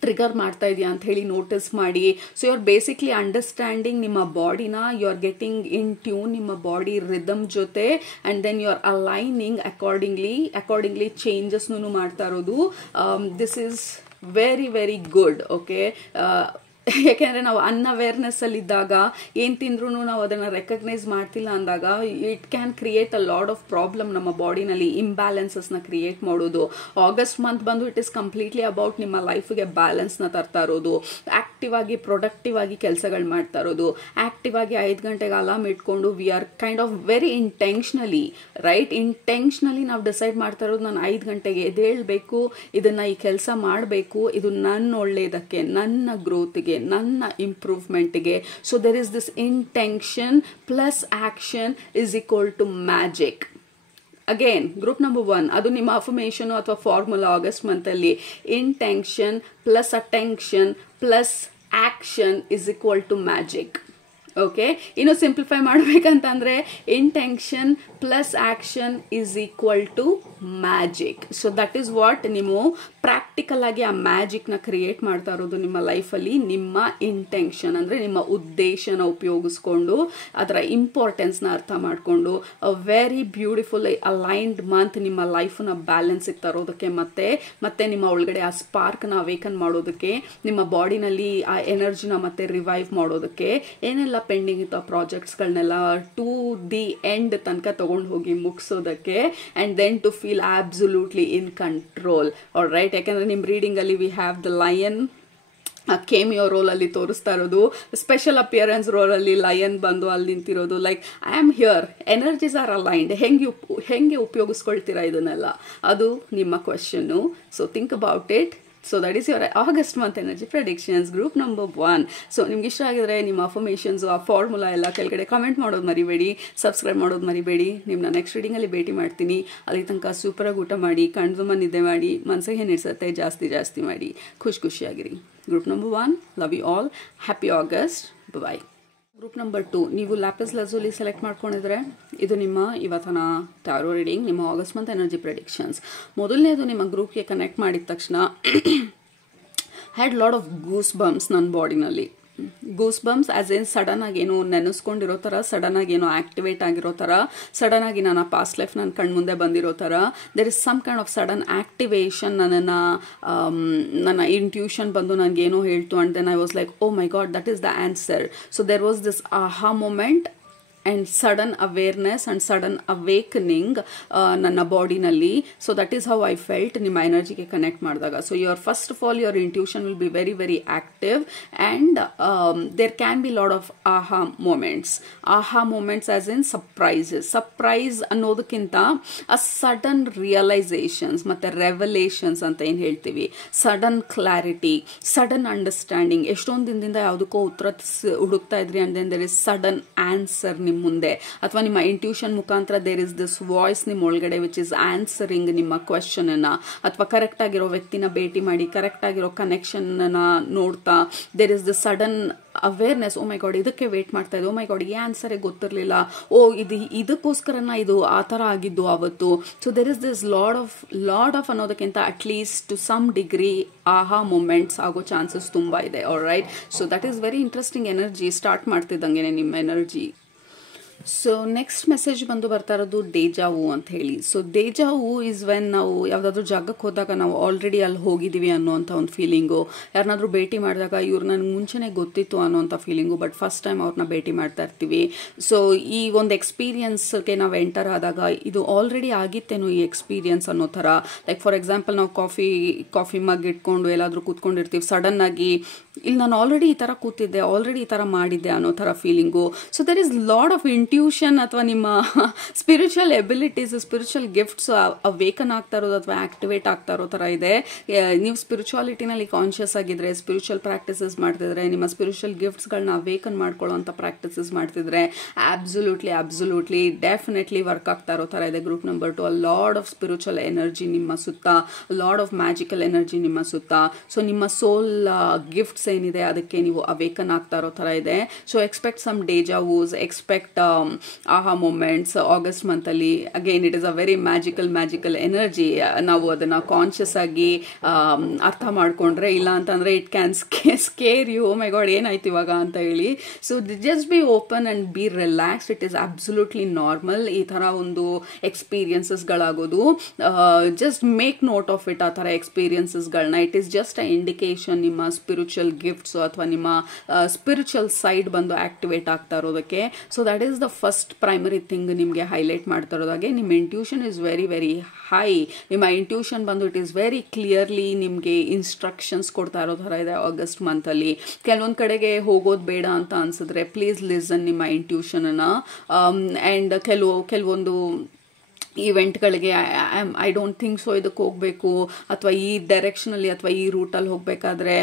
ಟ್ರಿಗರ್ ಮಾಡ್ತಾ ಇದೆಯಾ ಅಂತ ಹೇಳಿ ನೋಟಿಸ್ ಮಾಡಿ. So you are basically understanding ನಿಮ್ಮ ಬಾಡಿನ, you are getting in tune ನಿಮ್ಮ ಬಾಡಿ ರಿದಮ್ ಜೊತೆ, and then you are aligning accordingly ಚೇಂಜಸ್ನು ಮಾಡ್ತಾ ಇರೋದು. This is very good. Okay, ಯಾಕೆಂದ್ರೆ ನಾವು ಅನ್ಅವೇರ್ನೆಸ್ ಅಲ್ಲಿ ಇದ್ದಾಗ ಏನ್ ತಿಂದ್ರು ನಾವು ಅದನ್ನ ರೆಕಗ್ನೈಸ್ ಮಾಡ್ತಿಲ್ಲ ಅಂದಾಗ it can create a lot of problem ನಮ್ಮ ಬಾಡಿನಲ್ಲಿ, ಇಂಬ್ಯಾಲೆನ್ಸಸ್ ನ ಕ್ರಿಯೇಟ್ ಮಾಡೋದು. ಆಗಸ್ಟ್ ಮಂತ್ ಬಂದು ಇಟ್ ಇಸ್ ಕಂಪ್ಲೀಟ್ಲಿ ಅಬೌಟ್ ನಿಮ್ಮ ಲೈಫ್ಗೆ ಬ್ಯಾಲೆನ್ಸ್ ನ ತರ್ತಾ ಇರೋದು, ಆಕ್ಟಿವ್ ಆಗಿ ಪ್ರೊಡಕ್ಟಿವ್ ಆಗಿ ಕೆಲಸಗಳು ಮಾಡ್ತಾ ಇರೋದು. ಆಕ್ಟಿವ್ ಆಗಿ 5 ಗಂಟೆಗೆ ಅಲಾರ್ಮ್ ಇಟ್ಕೊಂಡು we are kind of very intentionally ನಾವು ಡಿಸೈಡ್ ಮಾಡ್ತಾ ಇರೋದು ನಾನು 5 ಗಂಟೆಗೆ ಎದ್ದೇಳ್ಬೇಕು, ಇದನ್ನ ಈ ಕೆಲಸ ಮಾಡಬೇಕು, ಇದು ನನ್ನ ಒಳ್ಳೇದಕ್ಕೆ, ನನ್ನ ಗ್ರೋತ್ಗೆ, ನನ್ನ ಇಂಪ್ರೂವ್ಮೆಂಟ್ಗೆ. So there is this intention plus action is equal to magic. Again group number 1 ಅದು ನಿಮ್ಮ ಅಫರ್ಮೇಷನ್ ಅಥವಾ ಫಾರ್ಮುಲಾ ಆಗಸ್ಟ್ ಮಂತ್ ಅಲ್ಲಿ. Intention plus attention plus action is equal to magic. Okay, ಇನ್ನು ಸಿಂಪ್ಲಿಫೈ ಮಾಡಬೇಕಂತಂದ್ರೆ intention plus action is equal to magic. So that is what ನೀವು ಪ್ರಾಕ್ಟಿಕಲ್ ಆಗಿ ಆ ಮ್ಯಾಜಿಕ್ ನ ಕ್ರಿಯೇಟ್ ಮಾಡ್ತಾ ಇರೋದು ನಿಮ್ಮ ಲೈಫಲ್ಲಿ. ನಿಮ್ಮ ಇಂಟೆನ್ಷನ್ ಅಂದ್ರೆ ನಿಮ್ಮ ಉದ್ದೇಶನ ಉಪಯೋಗಿಸ್ಕೊಂಡು ಅದರ ಇಂಪಾರ್ಟೆನ್ಸ್ ನ ಅರ್ಥ ಮಾಡಿಕೊಂಡು a very beautiful aligned month ನಿಮ್ಮ ಲೈಫ್ ನ ಬ್ಯಾಲೆನ್ಸ್ ತರೋದಕ್ಕೆ, ಮತ್ತೆ ನಿಮ್ಮ ಒಳಗಡೆ ಆ ಸ್ಪಾರ್ಕ್ ನ ಅವೇಕನ್ ಮಾಡೋದಕ್ಕೆ, ನಿಮ್ಮ ಬಾಡಿನಲ್ಲಿ ಆ ಎನರ್ಜಿನ ಮತ್ತೆ ರಿವೈವ್ ಮಾಡೋದಕ್ಕೆ, ಏನೆಲ್ಲ ಪೆಂಡಿಂಗ್ ಇತ್ತು ಆ ಪ್ರಾಜೆಕ್ಟ್ಸ್ಗಳನ್ನೆಲ್ಲ ಟು ದಿ ಎಂಡ್ ತನಕ ತಗೊಂಡು ಹೋಗಿ ಮುಗಿಸೋದಕ್ಕೆ, and then to feel absolutely in control. All right. ಯಾಕಂದ್ರೆ ನಿಮ್ ರೀಡಿಂಗ್ ಅಲ್ಲಿ we have the lion, cameo role ಅಲ್ಲಿ ತೋರಿಸ್ತಾ ಇರೋದು, ಸ್ಪೆಷಲ್ ಅಪಿಯರೆನ್ಸ್ ರೋಲ್ ಅಲ್ಲಿ ಲಯನ್ ಬಂದು ಅಲ್ಲಿ ನಿಂತಿರೋದು. Like I am here, energies are aligned. ಹೆಂಗೆ ಉಪಯೋಗಿಸ್ಕೊಳ್ತೀರಾ ಇದನ್ನೆಲ್ಲ, ಅದು ನಿಮ್ಮ question. So think about it. So that is your August month energy predictions group number 1. So ನಿಮ್ಗೆ ಇಷ್ಟ ಆಗಿದ್ರೆ ನಿಮ್ಮ ಅಫರ್ಮೇಷನ್ಸ್, ಆ ಫಾರ್ಮುಲಾ ಎಲ್ಲ ಕೆಳಗಡೆ ಕಮೆಂಟ್ ಮಾಡೋದು ಮರಿಬೇಡಿ, ಸಬ್ಸ್ಕ್ರೈಬ್ ಮಾಡೋದು ಮರಿಬೇಡಿ. ನಿಮ್ಮನ್ನ ನೆಕ್ಸ್ಟ್ ರೀಡಿಂಗಲ್ಲಿ ಭೇಟಿ ಮಾಡ್ತೀನಿ. ಅಲ್ಲಿ ತನಕ ಸೂಪರಾಗಿ ಊಟ ಮಾಡಿ, ಕಣ್ಸುಮ್ಮ ನಿದ್ದೆ ಮಾಡಿ, ಮನಸ್ಸಿಗೆ ಏನಿಡ್ಸತ್ತೆ ಜಾಸ್ತಿ ಮಾಡಿ, ಖುಷಿಯಾಗಿರಿ. Group number 1, love you all, happy August, bye. Group number 2, ನೀವು ಲ್ಯಾಪಿಸ್ ಲಜೂಲಿ ಸೆಲೆಕ್ಟ್ ಮಾಡ್ಕೊಂಡಿದ್ರೆ ಇದು ನಿಮ್ಮ ಇವತ್ತಿನ ಟ್ಯಾರೋ ರೀಡಿಂಗ್, ನಿಮ್ಮ ಆಗಸ್ಟ್ ಮಂತ್ ಎನರ್ಜಿ ಪ್ರೆಡಿಕ್ಷನ್ಸ್. ಮೊದಲನೇದು ನಿಮ್ಮ ಗ್ರೂಪ್ಗೆ ಕನೆಕ್ಟ್ ಮಾಡಿದ ತಕ್ಷಣ had lot of goose bumps ನನ್ನ ಬಾಡಿನಲ್ಲಿ. ಗೂಸ್ ಬಂಪ್ಸ್ ಆಸ್ ಏನ್ ಸಡನ್ ಆಗಿ ಏನೋ ನೆನೆಸ್ಕೊಂಡಿರೋ ಥರ, ಸಡನ್ ಆಗಿ ಏನೋ ಆಕ್ಟಿವೇಟ್ ಆಗಿರೋ ಥರ, ಸಡನ್ ಆಗಿ ನನ್ನ ಪಾಸ್ಟ್ ಲೈಫ್ ನನ್ನ ಕಣ್ಮುಂದೆ ಬಂದಿರೋ ಥರ. There is some kind of sudden activation. ನನ್ನ ಇಂಟ್ಯೂಷನ್ ಬಂದು ನನಗೇನೋ ಹೇಳ್ತು, and then I was like, oh my God, that is the answer. So there was this aha moment and sudden awareness and sudden awakening ನನ್ನ ಬಾಡಿನಲ್ಲಿ. So that is how I felt ನಿಮ್ಮ ಎನರ್ಜಿಗೆ ಕನೆಕ್ಟ್ ಮಾಡಿದಾಗ. So your first of all your intuition will be very very active and there can be lot of ಆಹಾ ಮೂಮೆಂಟ್ಸ್ ಆಸ್ ಇನ್ ಸರ್ಪ್ರೈಸ್ ಅನ್ನೋದಕ್ಕಿಂತ ಅ ಸಡನ್ ರಿಯಲೈಸೇಷನ್ಸ್ ಮತ್ತೆ ರೆವಲೇಷನ್ಸ್ ಅಂತ ಏನ್ ಹೇಳ್ತೀವಿ, ಸಡನ್ ಕ್ಲಾರಿಟಿ, ಸಡನ್ ಅಂಡರ್ಸ್ಟ್ಯಾಂಡಿಂಗ್. ಎಷ್ಟೊಂದು ದಿನದಿಂದ ಯಾವುದಕ್ಕೋ ಉತ್ತರ ಹುಡುಕ್ತಾ ಇದ್ರಿ and then there is sudden answer ನಿಮ್ಮ ಮುಂದೆ, ಅಥವಾ ನಿಮ್ಮ ಇಂಟ್ಯೂಷನ್ ಮುಖಾಂತರ ದೇರ್ ಇಸ್ ದಿಸ್ ವಾಯ್ಸ್ ನಿಮ್ಮ ಒಳಗಡೆ ವಿಚ್ ಇಸ್ ಆನ್ಸರಿಂಗ್ ನಿಮ್ಮ ಕ್ವೆಶ್ಚನ್ ಅನ್ನ, ಅಥವಾ ಕರೆಕ್ಟ್ ಆಗಿರೋ ವ್ಯಕ್ತಿನ ಭೇಟಿ ಮಾಡಿ ಕರೆಕ್ಟ್ ಆಗಿರೋ ಕನೆಕ್ಷನ್ ನೋಡ್ತಾ there is the sudden awareness. Oh my God, ಇದಕ್ಕೆ ವೇಟ್ ಮಾಡ್ತಾ ಇದ್ದು, ಓ ಮೈ ಗಾಡ್ ಈ ಆನ್ಸರೇ ಗೊತ್ತಿರಲಿಲ್ಲ, ಓ ಇದಕ್ಕೋಸ್ಕರನ ಇದು ಆ ಥರ ಆಗಿದ್ದು ಅವತ್ತು. So there is this lot of ಅನ್ನೋದಕ್ಕಿಂತ at least to some degree aha moments ಆಗೋ ಚಾನ್ಸಸ್ ತುಂಬ ಇದೆ. Alright, so that is very interesting energy. Start ಮಾಡ್ತಿದ್ದಂಗೆ ನಿಮ್ಮ ಎನರ್ಜಿ. ಸೊ ನೆಕ್ಸ್ಟ್ ಮೆಸೇಜ್ ಬರ್ತಾ ಇರೋದು ಡೇಜಾವು ಅಂತ ಹೇಳಿ. ಸೊ ಡೇಜಾವು ಈಸ್ ವೆನ್ ನಾವು ಯಾವುದಾದ್ರೂ ಜಾಗಕ್ಕೆ ಹೋದಾಗ ನಾವು ಆಲ್ರೆಡಿ ಅಲ್ಲಿ ಹೋಗಿದ್ದೀವಿ ಅನ್ನೋಂಥ ಒಂದು ಫೀಲಿಂಗು, ಯಾರನ್ನಾದ್ರೂ ಭೇಟಿ ಮಾಡಿದಾಗ ಇವ್ರು ನನಗೆ ಮುಂಚೆನೇ ಗೊತ್ತಿತ್ತು ಅನ್ನೋಂಥ ಫೀಲಿಂಗು, ಬಟ್ ಫಸ್ಟ್ ಟೈಮ್ ಅವ್ರನ್ನ ಭೇಟಿ ಮಾಡ್ತಾ ಇರ್ತೀವಿ. ಸೊ ಈ ಒಂದು ಎಕ್ಸ್ಪೀರಿಯನ್ಸ್ಗೆ ನಾವು ಎಂಟರ್ ಆದಾಗ ಇದು ಆಲ್ರೆಡಿ ಆಗಿತ್ತೇನೋ ಈ ಎಕ್ಸ್ಪೀರಿಯನ್ಸ್ ಅನ್ನೋ ಥರ. ಲೈಕ್ ಫಾರ್ ಎಕ್ಸಾಂಪಲ್ ನಾವು ಕಾಫಿ ಮಗ್ ಇಟ್ಕೊಂಡು ಎಲ್ಲಾದರೂ ಕೂತ್ಕೊಂಡಿರ್ತೀವಿ, ಸಡನ್ ಆಗಿ ಇಲ್ಲಿ ನಾನು ಆಲ್ರೆಡಿ ಈ ಥರ ಕೂತಿದ್ದೆ, ಆಲ್ರೆಡಿ ಈ ಥರ ಮಾಡಿದ್ದೆ ಅನ್ನೋ ಥರ feeling. So there is lot of intuition ಅಥವಾ ನಿಮ್ಮ spiritual abilities, spiritual gifts awaken ಆಗ್ತಾ ಇರೋದು ಅಥವಾ ಆಕ್ಟಿವೇಟ್ ಆಗ್ತಾ ಇರೋ ಥರ ಇದೆ. ನೀವು ಸ್ಪಿರಿಚುವಾಲಿಟಿನಲ್ಲಿ ಕಾನ್ಷಿಯಸ್ ಆಗಿದ್ರೆ, ಸ್ಪಿರಿಚುವಲ್ ಪ್ರಾಕ್ಟೀಸಸ್ ಮಾಡ್ತಿದ್ರೆ, ನಿಮ್ಮ ಸ್ಪಿರಿಚುವಲ್ ಗಿಫ್ಟ್ಸ್ಗಳನ್ನ ಅವೇಕನ್ ಮಾಡ್ಕೊಳ್ಳೋಂಥ ಪ್ರಾಕ್ಟೀಸಸ್ ಮಾಡ್ತಿದ್ರೆ ಅಬ್ಸಲ್ಯೂಟ್ಲಿ ಡೆಫಿನೆಟ್ಲಿ ವರ್ಕ್ ಆಗ್ತಾ ಇರೋ ಥರ ಇದೆ. Group number 2, lot of spiritual energy ನಿಮ್ಮ ಸುತ್ತ, ಲಾಡ್ ಆಫ್ ಮ್ಯಾಜಿಕಲ್ ಎನರ್ಜಿ ನಿಮ್ಮ ಸುತ್ತ. ಸೊ ನಿಮ್ಮ ಸೋಲ್ ಗಿಫ್ಟ್ಸ್ ಏನಿದೆ ಅದಕ್ಕೆ ನೀವು ಅವೇಕನ್ ಆಗ್ತಾ ಇರೋ ಥರ ಇದೆ. So expect some deja vus, expect aha moments August month ಅಲ್ಲಿ. Again it is a very magical energy. ನಾವು ಅದನ್ನ ಕಾನ್ಶಿಯಸ್ ಆಗಿ ಅರ್ಥ ಮಾಡ್ಕೊಂಡ್ರೆ, ಇಲ್ಲ ಅಂತಂದ್ರೆ it can scare you. Oh my God ಏನಾಯ್ತು ಇವಾಗ ಅಂತ ಹೇಳಿ. So just be open and be relaxed. It is absolutely normal ಈ ತರ ಒಂದು ಎಕ್ಸ್ಪೀರಿಯನ್ಸಸ್ಗಳಾಗೋದು. Just make note of it ಆ ಥರ ಎಕ್ಸ್ಪೀರಿಯನ್ಸಸ್ಗಳನ್ನ. It is just a indication ನಿಮ್ಮ ಸ್ಪಿರಿಚುವಲ್ ಗಿಫ್ಟ್ಸ್ ಅಥವಾ ನಿಮ್ಮ ಸ್ಪಿರಿಚುವಲ್ ಸೈಡ್ ಬಂದು ಆಕ್ಟಿವೇಟ್ ಆಗ್ತಾ ಇರೋದಕ್ಕೆ. So that is the first primary thing ನಿಮಗೆ ಹೈಲೈಟ್ ಮಾಡ್ತಾ ಇರೋದಾಗೆ. ನಿಮ್ಮ intuition is very very high. ನಿಮ್ಮ ಇಂಟ್ಯೂಷನ್ ಬಂದು ಇಟ್ ಈಸ್ ವೆರಿ ಕ್ಲಿಯರ್ಲಿ ನಿಮಗೆ ಇನ್ಸ್ಟ್ರಕ್ಷನ್ಸ್ ಕೊಡ್ತಾ ಇರೋ ಥರ ಇದೆ ಆಗಸ್ಟ್ ಮಂತಲ್ಲಿ. ಕೆಲವೊಂದು ಕಡೆಗೆ ಹೋಗೋದು ಬೇಡ ಅಂತ ಅನ್ಸಿದ್ರೆ ಪ್ಲೀಸ್ ಲಿಸನ್ ನಿಮ್ಮ ಇಂಟ್ಯೂಷನ್ ಅನ್ನ. ಆ್ಯಂಡ್ ಕೆಲವೊಂದು ಈವೆಂಟ್ಗಳಿಗೆ ಐ ಡೋಂಟ್ ಥಿಂಕ್ ಸೊ ಇದಕ್ಕೆ ಹೋಗಬೇಕು, ಅಥವಾ ಈ ಡೈರೆಕ್ಷನಲ್ಲಿ ಅಥವಾ ಈ ರೂಟಲ್ಲಿ ಹೋಗಬೇಕಾದ್ರೆ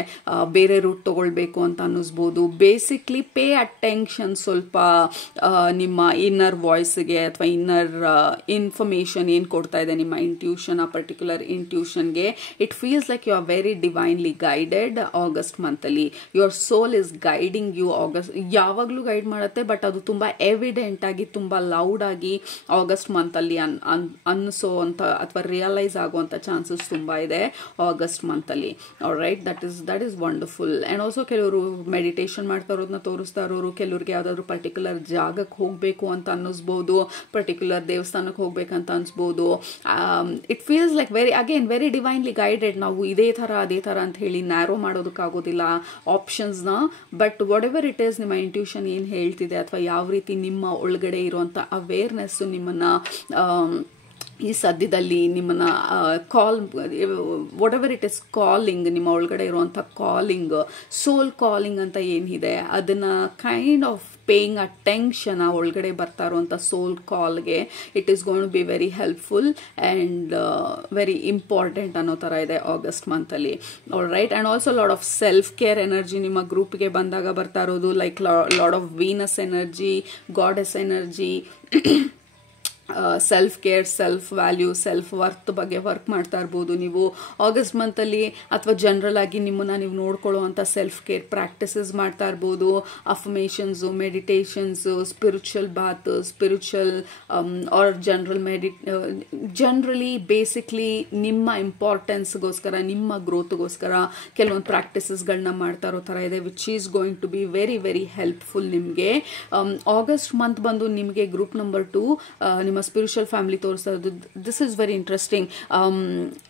ಬೇರೆ ರೂಟ್ ತೊಗೊಳ್ಬೇಕು ಅಂತ ಅನ್ನಿಸ್ಬೋದು. ಬೇಸಿಕ್ಲಿ ಪೇ ಅಟೆನ್ಷನ್ ಸ್ವಲ್ಪ ನಿಮ್ಮ ಇನ್ನರ್ ವಾಯ್ಸ್ಗೆ ಅಥವಾ ಇನ್ನರ್ ಇನ್ಫಾರ್ಮೇಷನ್ ಏನು ಕೊಡ್ತಾ ಇದೆ ನಿಮ್ಮ ಇಂಟ್ಯೂಷನ್, ಆ ಪರ್ಟಿಕ್ಯುಲರ್ ಇಂಟ್ಯೂಷನ್ಗೆ. It feels like you are very divinely guided August ಮಂತಲ್ಲಿ. Your soul is guiding you. August ಯಾವಾಗಲೂ ಗೈಡ್ ಮಾಡುತ್ತೆ, ಬಟ್ ಅದು ತುಂಬ ಎವಿಡೆಂಟ್ ಆಗಿ, ತುಂಬ ಲೌಡ್ ಆಗಿ ಆಗಸ್ಟ್ ಮಂತಲ್ಲಿ ಅನ್ನಿಸೋ ಅಂತ ಅಥವಾ ರಿಯಲೈಸ್ ಆಗುವಂಥ ಚಾನ್ಸಸ್ ತುಂಬ ಇದೆ ಆಗಸ್ಟ್ ಮಂತಲ್ಲಿ. Alright, that is wonderful. And also ಕೆಲವರು ಮೆಡಿಟೇಷನ್ ಮಾಡ್ತಾ ಇರೋದನ್ನ ತೋರಿಸ್ತಾ ಇರೋರು, ಕೆಲವ್ರಿಗೆ ಯಾವುದಾದ್ರು ಪರ್ಟಿಕ್ಯುಲರ್ ಜಾಗಕ್ಕೆ ಹೋಗಬೇಕು ಅಂತ ಅನ್ನಿಸ್ಬೋದು, ಪರ್ಟಿಕ್ಯುಲರ್ ದೇವಸ್ಥಾನಕ್ಕೆ ಹೋಗ್ಬೇಕಂತ ಅನ್ಸ್ಬೋದು. It feels like very divinely guided. ನಾವು ಇದೇ ಥರ ಅದೇ ಥರ ಅಂತ ಹೇಳಿ ನ್ಯಾರೋ ಮಾಡೋದಕ್ಕಾಗೋದಿಲ್ಲ ಆಪ್ಷನ್ಸ್ನ. But whatever it is, ನಿಮ್ಮ ಇಂಟ್ಯೂಷನ್ ಏನು ಹೇಳ್ತಿದೆ ಅಥವಾ ಯಾವ ರೀತಿ ನಿಮ್ಮ ಒಳಗಡೆ ಇರುವಂಥ ಅವೇರ್ನೆಸ್ಸು ನಿಮ್ಮನ್ನ ಈ ಸದ್ಯದಲ್ಲಿ ನಿಮ್ಮನ್ನ what ever it is calling, ನಿಮ್ಮ ಒಳಗಡೆ ಇರುವಂಥ ಕಾಲಿಂಗ್, ಸೋಲ್ ಕಾಲಿಂಗ್ ಅಂತ ಏನಿದೆ ಅದನ್ನ ಕೈಂಡ್ ಆಫ್ ಪೇಯಿಂಗ್ ಅಟೆನ್ಷನ್ ಆ ಒಳಗಡೆ ಬರ್ತಾ ಇರುವಂಥ ಸೋಲ್ ಕಾಲ್ಗೆ it is going to be very helpful and very important ಅನ್ನೋ ಥರ ಇದೆ ಆಗಸ್ಟ್ ಮಂತಲ್ಲಿ. All right. And also lot of self care energy ನಿಮ್ಮ ಗ್ರೂಪ್ಗೆ ಬಂದಾಗ ಬರ್ತಾ ಇರೋದು. Like lot of Venus energy, goddess energy, self care, self value, self worth ಬಗ್ಗೆ ವರ್ಕ್ ಮಾಡ್ತಾ ಇರ್ಬೋದು ನೀವು ಆಗಸ್ಟ್ ಮಂತಲ್ಲಿ. ಅಥವಾ ಜನರಲ್ ಆಗಿ ನಿಮ್ಮನ್ನ ನೀವು ನೋಡ್ಕೊಳ್ಳೋ ಅಂತ ಸೆಲ್ಫ್ ಕೇರ್ ಪ್ರಾಕ್ಟೀಸಸ್ ಮಾಡ್ತಾ ಇರ್ಬೋದು. Affirmations, meditations, spiritual bath, spiritual or generally basically ನಿಮ್ಮ ಇಂಪಾರ್ಟೆನ್ಸ್ಗೋಸ್ಕರ, ನಿಮ್ಮ ಗ್ರೋತ್ಗೋಸ್ಕರ ಕೆಲವೊಂದು ಪ್ರಾಕ್ಟೀಸಸ್ಗಳನ್ನ ಮಾಡ್ತಾ ಇರೋ ಥರ ಇದೆ, which is going to be very very helpful ನಿಮಗೆ. ಆಗಸ್ಟ್ ಮಂತ್ ಬಂದು ನಿಮಗೆ ಗ್ರೂಪ್ ನಂಬರ್ 2 ನಿಮ್ಮ ನಿಮ್ಮ ಸ್ಪಿರಿಚುವಲ್ ಫ್ಯಾಮಿಲಿ ತೋರಿಸ್ತಾ ಇರೋದು. This is very interesting.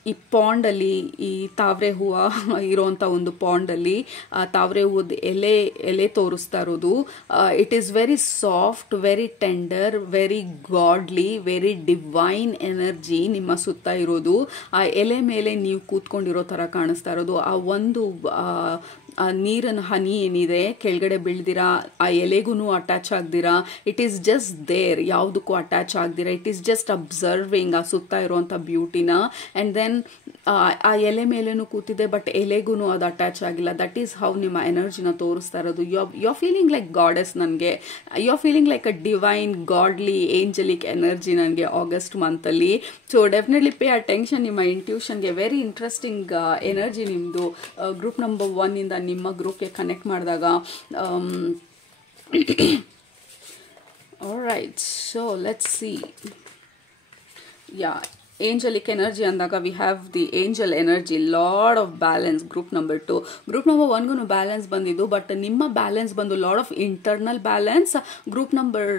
ಈ ಪಾಂಡಲ್ಲಿ ಈ ತಾವರೆ ಹೂವು ಇರೋವಂಥ ಒಂದು ಪಾಂಡಲ್ಲಿ ತಾವರೆ ಹೂವದ ಎಲೆ ತೋರಿಸ್ತಾ ಇರೋದು. It is very soft, very tender, very godly, very divine energy ನಿಮ್ಮ ಸುತ್ತ ಇರೋದು. ಆ ಎಲೆ ಮೇಲೆ ನೀವು ಕೂತ್ಕೊಂಡಿರೋ ಥರ ಕಾಣಿಸ್ತಾ ಇರೋದು. ಆ ಒಂದು ನೀರಿನ ಹನಿ ಏನಿದೆ ಕೆಳಗಡೆ ಬೀಳ್ದಿರಾ, ಆ ಎಲೆಗೂ ಅಟ್ಯಾಚ್ ಆಗ್ದಿರಾ, ಇಟ್ ಈಸ್ ಜಸ್ಟ್ ದೇರ್, ಯಾವುದಕ್ಕೂ ಅಟ್ಯಾಚ್ ಆಗ್ದಿರಾ, ಇಟ್ ಈಸ್ ಜಸ್ಟ್ ಅಬ್ಸರ್ವಿಂಗ್ ಆ ಸುತ್ತ ಇರುವಂಥ ಬ್ಯೂಟಿನ. ಆ್ಯಂಡ್ ದೆನ್ ಆ ಎಲೆ ಮೇಲೇನು ಕೂತಿದೆ, ಬಟ್ ಎಲೆಗೂ ಅದು ಅಟ್ಯಾಚ್ ಆಗಿಲ್ಲ. ದಟ್ ಈಸ್ ಹೌ ನಿಮ್ಮ ಎನರ್ಜಿನ ತೋರಿಸ್ತಾ ಇರೋದು. You are feeling like goddess. ನನಗೆ you are feeling like a divine, godly, angelic energy ನನಗೆ ಆಗಸ್ಟ್ ಮಂತಲ್ಲಿ. ಸೊ ಡೆಫಿನೆಟ್ಲಿ ಪೇ ಅಟೆನ್ಷನ್ ನಿಮ್ಮ ಇಂಟ್ಯೂಷನ್ಗೆ. ವೆರಿ ಇಂಟ್ರೆಸ್ಟಿಂಗ್ ಎನರ್ಜಿ ನಿಮ್ಮದು. ಗ್ರೂಪ್ ನಂಬರ್ 1 ಇಂದ ನಿಮ್ಮ ಗ್ರೂಪ್ಗೆ ಕನೆಕ್ಟ್ ಮಾಡಿದಾಗ. Alright, so let's see. Yeah, angelic energy ಅಂದಾಗ we have the angel energy, lord of balance. Group number 2, group number 1ಗೂ ಬ್ಯಾಲೆನ್ಸ್ ಬಂದಿದ್ದು, ಬಟ್ ನಿಮ್ಮ ಬ್ಯಾಲೆನ್ಸ್ ಬಂದು lord of internal balance. Group number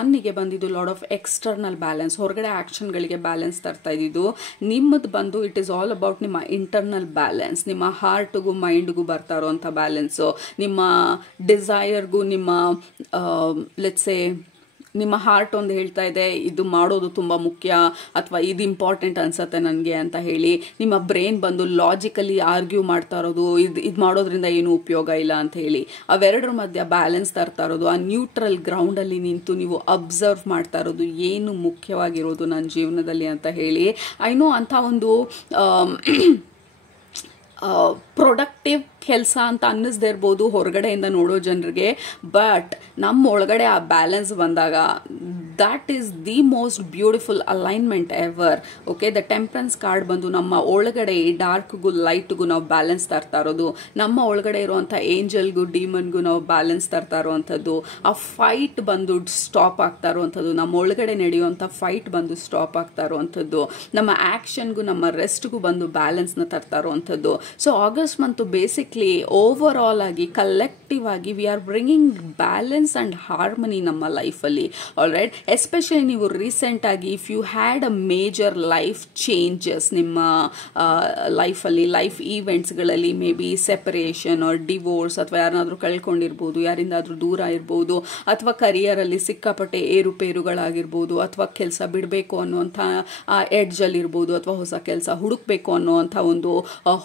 1ಗೆ ಬಂದಿದ್ದು ಲಾರ್ಡ್ ಆಫ್ ಎಕ್ಸ್ಟರ್ನಲ್ ಬ್ಯಾಲೆನ್ಸ್, ಹೊರಗಡೆ ಆಕ್ಷನ್ಗಳಿಗೆ ಬ್ಯಾಲೆನ್ಸ್ ತರ್ತಾ ಇದ್ದಿದ್ದು. ನಿಮ್ಮದು ಬಂದು ಇಟ್ ಈಸ್ ಆಲ್ ಅಬೌಟ್ ನಿಮ್ಮ ಇಂಟರ್ನಲ್ ಬ್ಯಾಲೆನ್ಸ್, ನಿಮ್ಮ ಹಾರ್ಟ್ಗೂ ಮೈಂಡ್ಗೂ ಬರ್ತಾ ಇರೋವಂಥ ಬ್ಯಾಲೆನ್ಸು, ನಿಮ್ಮ ಡಿಸೈರ್ಗೂ, ನಿಮ್ಮ ಲೆಟ್ಸ್ ಸೇ ನಿಮ್ಮ ಹಾರ್ಟ್ ಒಂದು ಹೇಳ್ತಾ ಇದೆ ಇದು ಮಾಡೋದು ತುಂಬ ಮುಖ್ಯ, ಅಥವಾ ಇದು ಇಂಪಾರ್ಟೆಂಟ್ ಅನ್ಸುತ್ತೆ ನನಗೆ ಅಂತ ಹೇಳಿ. ನಿಮ್ಮ ಬ್ರೈನ್ ಬಂದು ಲಾಜಿಕಲಿ ಆರ್ಗ್ಯೂ ಮಾಡ್ತಾ ಇರೋದು, ಇದು ಮಾಡೋದ್ರಿಂದ ಏನು ಉಪಯೋಗ ಇಲ್ಲ ಅಂತ ಹೇಳಿ. ಅವೆರಡರ ಮಧ್ಯ ಬ್ಯಾಲೆನ್ಸ್ ತರ್ತಾ ಇರೋದು. ಆ ನ್ಯೂಟ್ರಲ್ ಗ್ರೌಂಡಲ್ಲಿ ನಿಂತು ನೀವು ಅಬ್ಸರ್ವ್ ಮಾಡ್ತಾ ಇರೋದು ಏನು ಮುಖ್ಯವಾಗಿರೋದು ನನ್ನ ಜೀವನದಲ್ಲಿ ಅಂತ ಹೇಳಿ. ಐ ನೋ ಅಂಥ ಒಂದು ಪ್ರೊಡಕ್ಟಿವ್ ಕೆಲಸ ಅಂತ ಅನ್ನಿಸ್ದೇ ಇರ್ಬೋದು ಹೊರಗಡೆಯಿಂದ ನೋಡೋ ಜನರಿಗೆ, ಬಟ್ ನಮ್ಮ ಒಳಗಡೆ ಆ ಬ್ಯಾಲೆನ್ಸ್ ಬಂದಾಗ that is the most beautiful alignment ever. Okay, the temperance card ಬಂದು ನಮ್ಮ ಒಳಗಡೆ ಡಾರ್ಕ್ಗೂ ಲೈಟ್ಗೂ ನಾವು ಬ್ಯಾಲೆನ್ಸ್ ತರ್ತಾ ಇರೋದು, ನಮ್ಮ ಒಳಗಡೆ ಇರುವಂಥ ಏಂಜಲ್ಗೂ ಡಿಮನ್ಗೂ ನಾವು ಬ್ಯಾಲೆನ್ಸ್ ತರ್ತಾ ಇರೋವಂಥದ್ದು. ಆ ಫೈಟ್ ಬಂದು ಸ್ಟಾಪ್ ಆಗ್ತಾ ಇರುವಂಥದ್ದು, ನಮ್ಮ ಒಳಗಡೆ ನಡೆಯುವಂಥ ಫೈಟ್ ಬಂದು ಸ್ಟಾಪ್ ಆಗ್ತಾ ಇರುವಂಥದ್ದು, ನಮ್ಮ ಆ್ಯಕ್ಷನ್ಗೂ ನಮ್ಮ ರೆಸ್ಟ್ಗೂ ಬಂದು ಬ್ಯಾಲೆನ್ಸ್ನ ತರ್ತಾ ಇರುವಂಥದ್ದು. So August month basically over all ಆಗಿ ಕಲೆಕ್ಟಿವ್ ಆಗಿ we are bringing balance and harmony ನಮ್ಮ ಲೈಫಲ್ಲಿ. ಆಲ್ ರೈಟ್, ಎಸ್ಪೆಷಲಿ ನೀವು ರೀಸೆಂಟ್ ಆಗಿ if you had a major life changes ನಿಮ್ಮ ಲೈಫಲ್ಲಿ, ಲೈಫ್ ಈವೆಂಟ್ಸ್ಗಳಲ್ಲಿ, maybe separation or divorce, ಅಥವಾ ಯಾರನ್ನಾದ್ರೂ ಕಳ್ಕೊಂಡಿರ್ಬೋದು, ಯಾರಿಂದಾದ್ರೂ ದೂರ ಇರ್ಬೋದು, ಅಥವಾ ಕರಿಯರಲ್ಲಿ ಸಿಕ್ಕಾಪಟ್ಟೆ ಏರುಪೇರುಗಳಾಗಿರ್ಬೋದು, ಅಥವಾ ಕೆಲಸ ಬಿಡಬೇಕು ಅನ್ನುವಂಥ ಎಡ್ಜಲ್ಲಿ ಇರ್ಬೋದು, ಅಥವಾ ಹೊಸ ಕೆಲಸ ಹುಡುಕ್ಬೇಕು ಅನ್ನುವಂಥ ಒಂದು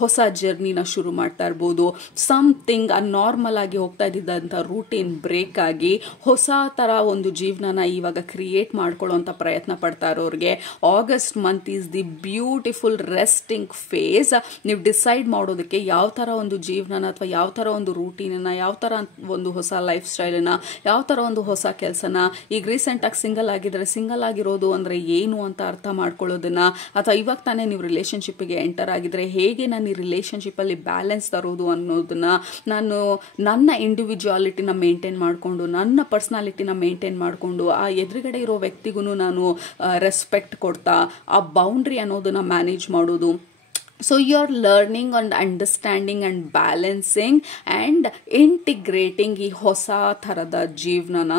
ಹೊಸ ಜರ್ನಿನ ಶುರು ಮಾಡ್ತಾ ಇರ್ಬೋದು. ಸಮಥಿಂಗ್ ನಾರ್ಮಲ್ ಆಗಿ ಹೋಗ್ತಾ ಇದ್ದಿದ್ದಂಥ ರೂಟೀನ್ ಬ್ರೇಕ್ ಆಗಿ ಹೊಸ ಥರ ಒಂದು ಜೀವನನ ಇವಾಗ ಕ್ರಿಯೇಟ್ ಮಾಡ್ಕೊಳ್ಳೋಂಥ ಪ್ರಯತ್ನ ಪಡ್ತಾ ಇರೋರಿಗೆ August month is the beautiful resting phase. ನೀವು ಡಿಸೈಡ್ ಮಾಡೋದಕ್ಕೆ ಯಾವ ಥರ ಒಂದು ಜೀವನನ, ಅಥವಾ ಯಾವ ಥರ ಒಂದು ರೂಟೀನನ್ನು, ಯಾವ ಥರ ಒಂದು ಹೊಸ ಲೈಫ್ ಸ್ಟೈಲನ್ನು, ಯಾವ ಥರ ಒಂದು ಹೊಸ ಕೆಲಸನ. ಈಗ ರೀಸೆಂಟಾಗಿ ಸಿಂಗಲ್ ಆಗಿದ್ರೆ ಸಿಂಗಲ್ ಆಗಿರೋದು ಅಂದರೆ ಏನು ಅಂತ ಅರ್ಥ ಮಾಡ್ಕೊಳ್ಳೋದನ್ನ, ಅಥವಾ ಇವಾಗ ತಾನೇ ನೀವು ರಿಲೇಷನ್ಶಿಪ್ಗೆ ಎಂಟರ್ ಆಗಿದ್ರೆ ಹೇಗೆ ನಾನು ಈ ರಿಲೇಷನ್ಶಿಪ್ಪಲ್ಲಿ ಬ್ಯಾಲೆನ್ಸ್ ತರೋದು ಅನ್ನೋದನ್ನ, ನಾನು ನನ್ನ ಇಂಡಿವಿಜುವಾಲಿಟಿನ ಮೇಂಟೈನ್ ಮಾಡಿಕೊಂಡು, ನನ್ನ ಪರ್ಸ್ನಾಲಿಟಿನ ಮೇಂಟೈನ್ ಮಾಡಿಕೊಂಡು, ಆ ಎದುರುಗಡೆ ಇರೋ ವ್ಯಕ್ತಿಗೂ ನಾನು ರೆಸ್ಪೆಕ್ಟ್ ಕೊಡ್ತಾ ಆ ಬೌಂಡ್ರಿ ಅನ್ನೋದನ್ನ ಮ್ಯಾನೇಜ್ ಮಾಡೋದು. So you're learning and understanding and balancing and integrating ಈ ಹೊಸ ಥರದ ಜೀವನನ.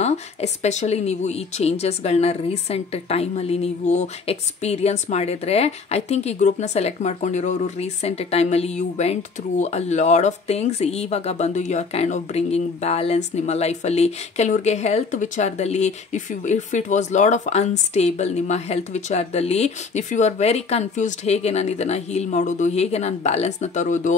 ಎಸ್ಪೆಷಲಿ ನೀವು ಈ ಚೇಂಜಸ್ಗಳನ್ನ ರೀಸೆಂಟ್ ಟೈಮಲ್ಲಿ ನೀವು ಎಕ್ಸ್ಪೀರಿಯನ್ಸ್ ಮಾಡಿದ್ರೆ, ಐ ಥಿಂಕ್ ಈ ಗ್ರೂಪ್ನ ಸೆಲೆಕ್ಟ್ ಮಾಡ್ಕೊಂಡಿರೋರು ರೀಸೆಂಟ್ ಟೈಮಲ್ಲಿ you went through a lot of things. ಇವಾಗ ಬಂದು you are kind of bringing balance ನಿಮ್ಮ ಲೈಫಲ್ಲಿ. ಕೆಲವ್ರಿಗೆ ಹೆಲ್ತ್ ವಿಚಾರದಲ್ಲಿ if it was lot of unstable ನಿಮ್ಮ ಹೆಲ್ತ್ ವಿಚಾರದಲ್ಲಿ, if you are very confused ಹೇಗೆ ನಾನು ಇದನ್ನು ಹೀಲ್ ಮಾಡೋದು, ಹೇಗೆ ನಾನು ಬ್ಯಾಲೆನ್ಸ್ನ ತರೋದು,